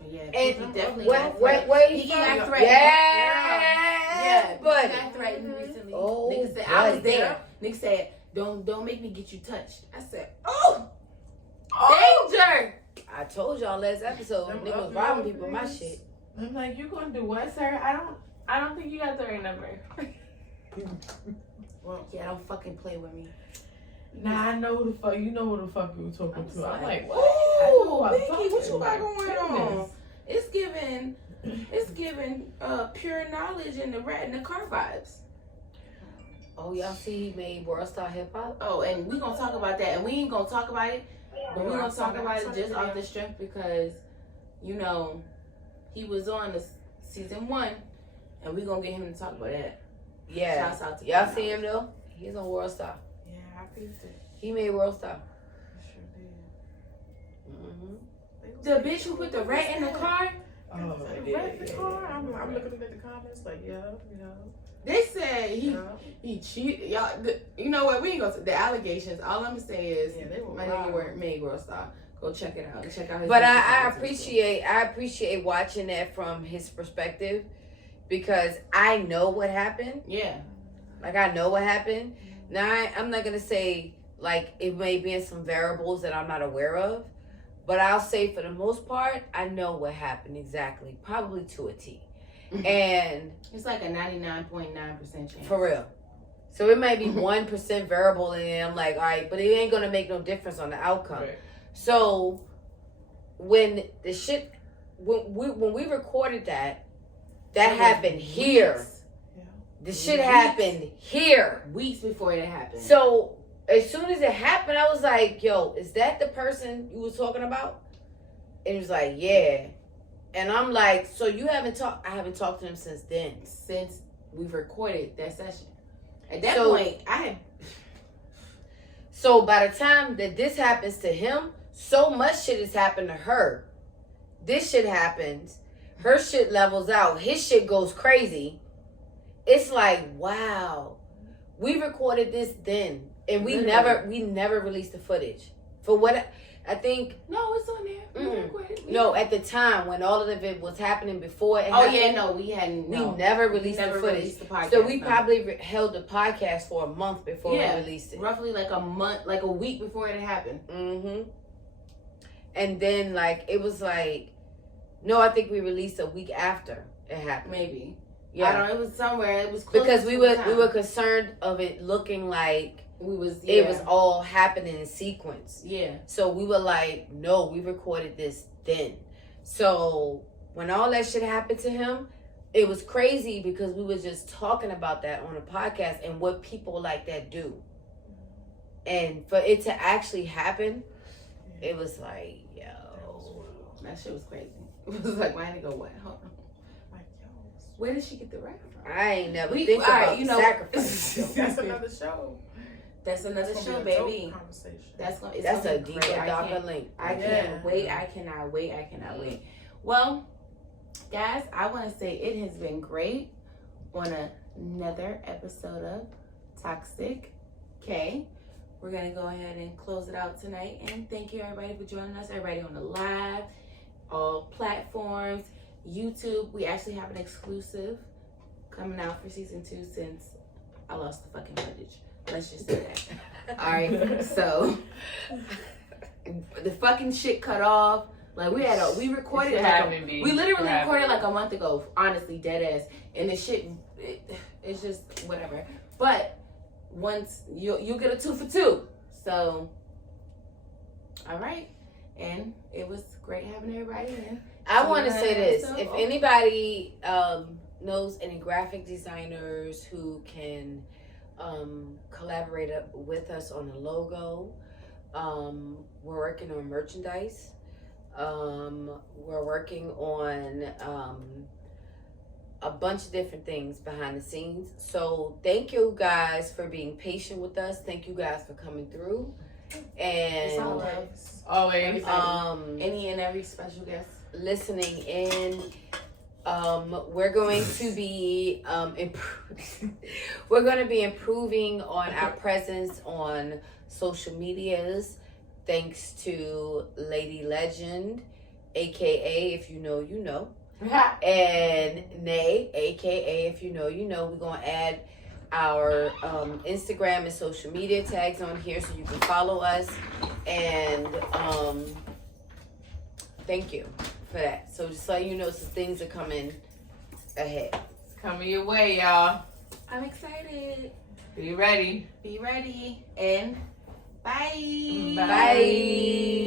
Yeah, And Pinky definitely got where he Pinky from? got threatened. Yeah, but but got threatened recently. Oh, Nigga said I was buddy. there. Nigga said, "Don't make me get you touched." I said, "Oh, danger!" I told y'all last episode, Them nigga was ugly robbing old people with my things. shit. I'm like, you gonna do what, sir? I don't think you got the right number. Well, Yeah, don't fucking play with me. Nah, I know who the fuck. You know who the fuck you were talking I'm to. I'm sorry. like, what? I know who Ooh, I'm Pinky, talking what you to. got going on? Goodness. It's giving pure knowledge and the rat and the car vibes. Oh, y'all see he made World Star Hip Hop? Oh, and we gonna talk about that, and we ain't gonna talk about it, but we gonna talk about it just off the strength because, you know, he was on the season 1, and we gonna get him to talk about that. Yeah. Shouts out to Y'all Pure see him though? He's on World Star. yeah, I peeped it. He made World Star. I sure did. Mm-hmm. The bitch who put the rat in the car, Oh, The rat in the car. I'm looking at the comments like, yeah, you know. they said Yeah. he cheated. Y'all, you know what? We ain't gonna the allegations. All I'm gonna say is Yeah, they were my wild. nigga weren't made World Star. Go check it out and check out his. But YouTube I channel, too. appreciate watching that from his perspective because I know what happened. Yeah. Like I know what happened. Now I'm not gonna say like it may be in some variables that I'm not aware of, but I'll say for the most part I know what happened exactly, probably to a T. Mhm. And It's like a 99.9% chance. for real. So it may be 1% variable and then I'm like, all right, but it ain't gonna make no difference on the outcome. Right. So when the shit when we recorded that happened here. Weeks. The shit Weeks. happened here. Weeks before it happened. So as soon as it happened, I was like, yo, is that the person you was talking about? And he was like, yeah. And I'm like, so you haven't talked I haven't talked to him since then. Since we've recorded that session. At that So- point, I had So by the time that this happens to him, so much shit has happened to her. This shit happens. Her shit levels out. His shit goes crazy. It's like, wow. We recorded this then. And we Literally. never released the footage. For what I think no, it's on there. We Mm-mm. recorded. no, at the time when all of it was happening before it Oh happened, yeah, no, we hadn't. we No. never We released never the footage. released the podcast. So we no. probably held the podcast for a month before Yeah. we released it. roughly like a month, like a week before it happened. Mm-hmm. And then like it was like, no, I think we released a week after it happened. Maybe. I Yeah, don't know. It was somewhere. It was close because to we the time. were concerned of it looking like We was. Yeah. it was all happening in sequence. Yeah. So we were like, no, we recorded this then. So when all that shit happened to him, it was crazy because we was just talking about that on a podcast and what people like that do. And for it to actually happen, it was like, yo. That shit was crazy. It was like, why did it go what? Hold on. Like, yo, Where did she get the rap from? I ain't never We- think all right, about you the know- sacrifice. that's another show. That's another It's show, gonna be a dope baby. Conversation. That's gonna. It's That's gonna a be deeper, great. darker link. I Yeah. can't wait. I cannot wait. I cannot wait. Well, guys, I want to say it has been great on another episode of Toxic K. We're going to go ahead and close it out tonight. And thank you, everybody, for joining us. Everybody on the live, all platforms, YouTube. We actually have an exclusive coming out for season 2 since I lost the fucking footage. Let's just say that. All right. So the fucking shit cut off. Like we recorded It like happened, B. we literally It happened. recorded like a month ago. Honestly, dead ass. And the shit, it's just whatever. But once you get a 2 for 2. So, all right. And it was great having everybody in. I want to Yeah, say this. so- If anybody knows any graphic designers who can collaborate with us on the logo, we're working on merchandise. We're working on a bunch of different things behind the scenes. So thank you guys for being patient with us. Thank you guys for coming through. It's all And love. Always. Any and every special guest. listening in. We're going to be we're going to be improving on our presence on social medias, thanks to Lady Legend aka If You Know, You Know. And Nay, aka If You Know, You Know. We're gonna add our Instagram and social media tags on here so you can follow us. And thank you for that. So just so you know, some things are coming ahead. It's coming your way, y'all. I'm excited. Be ready. Be ready and bye. Bye.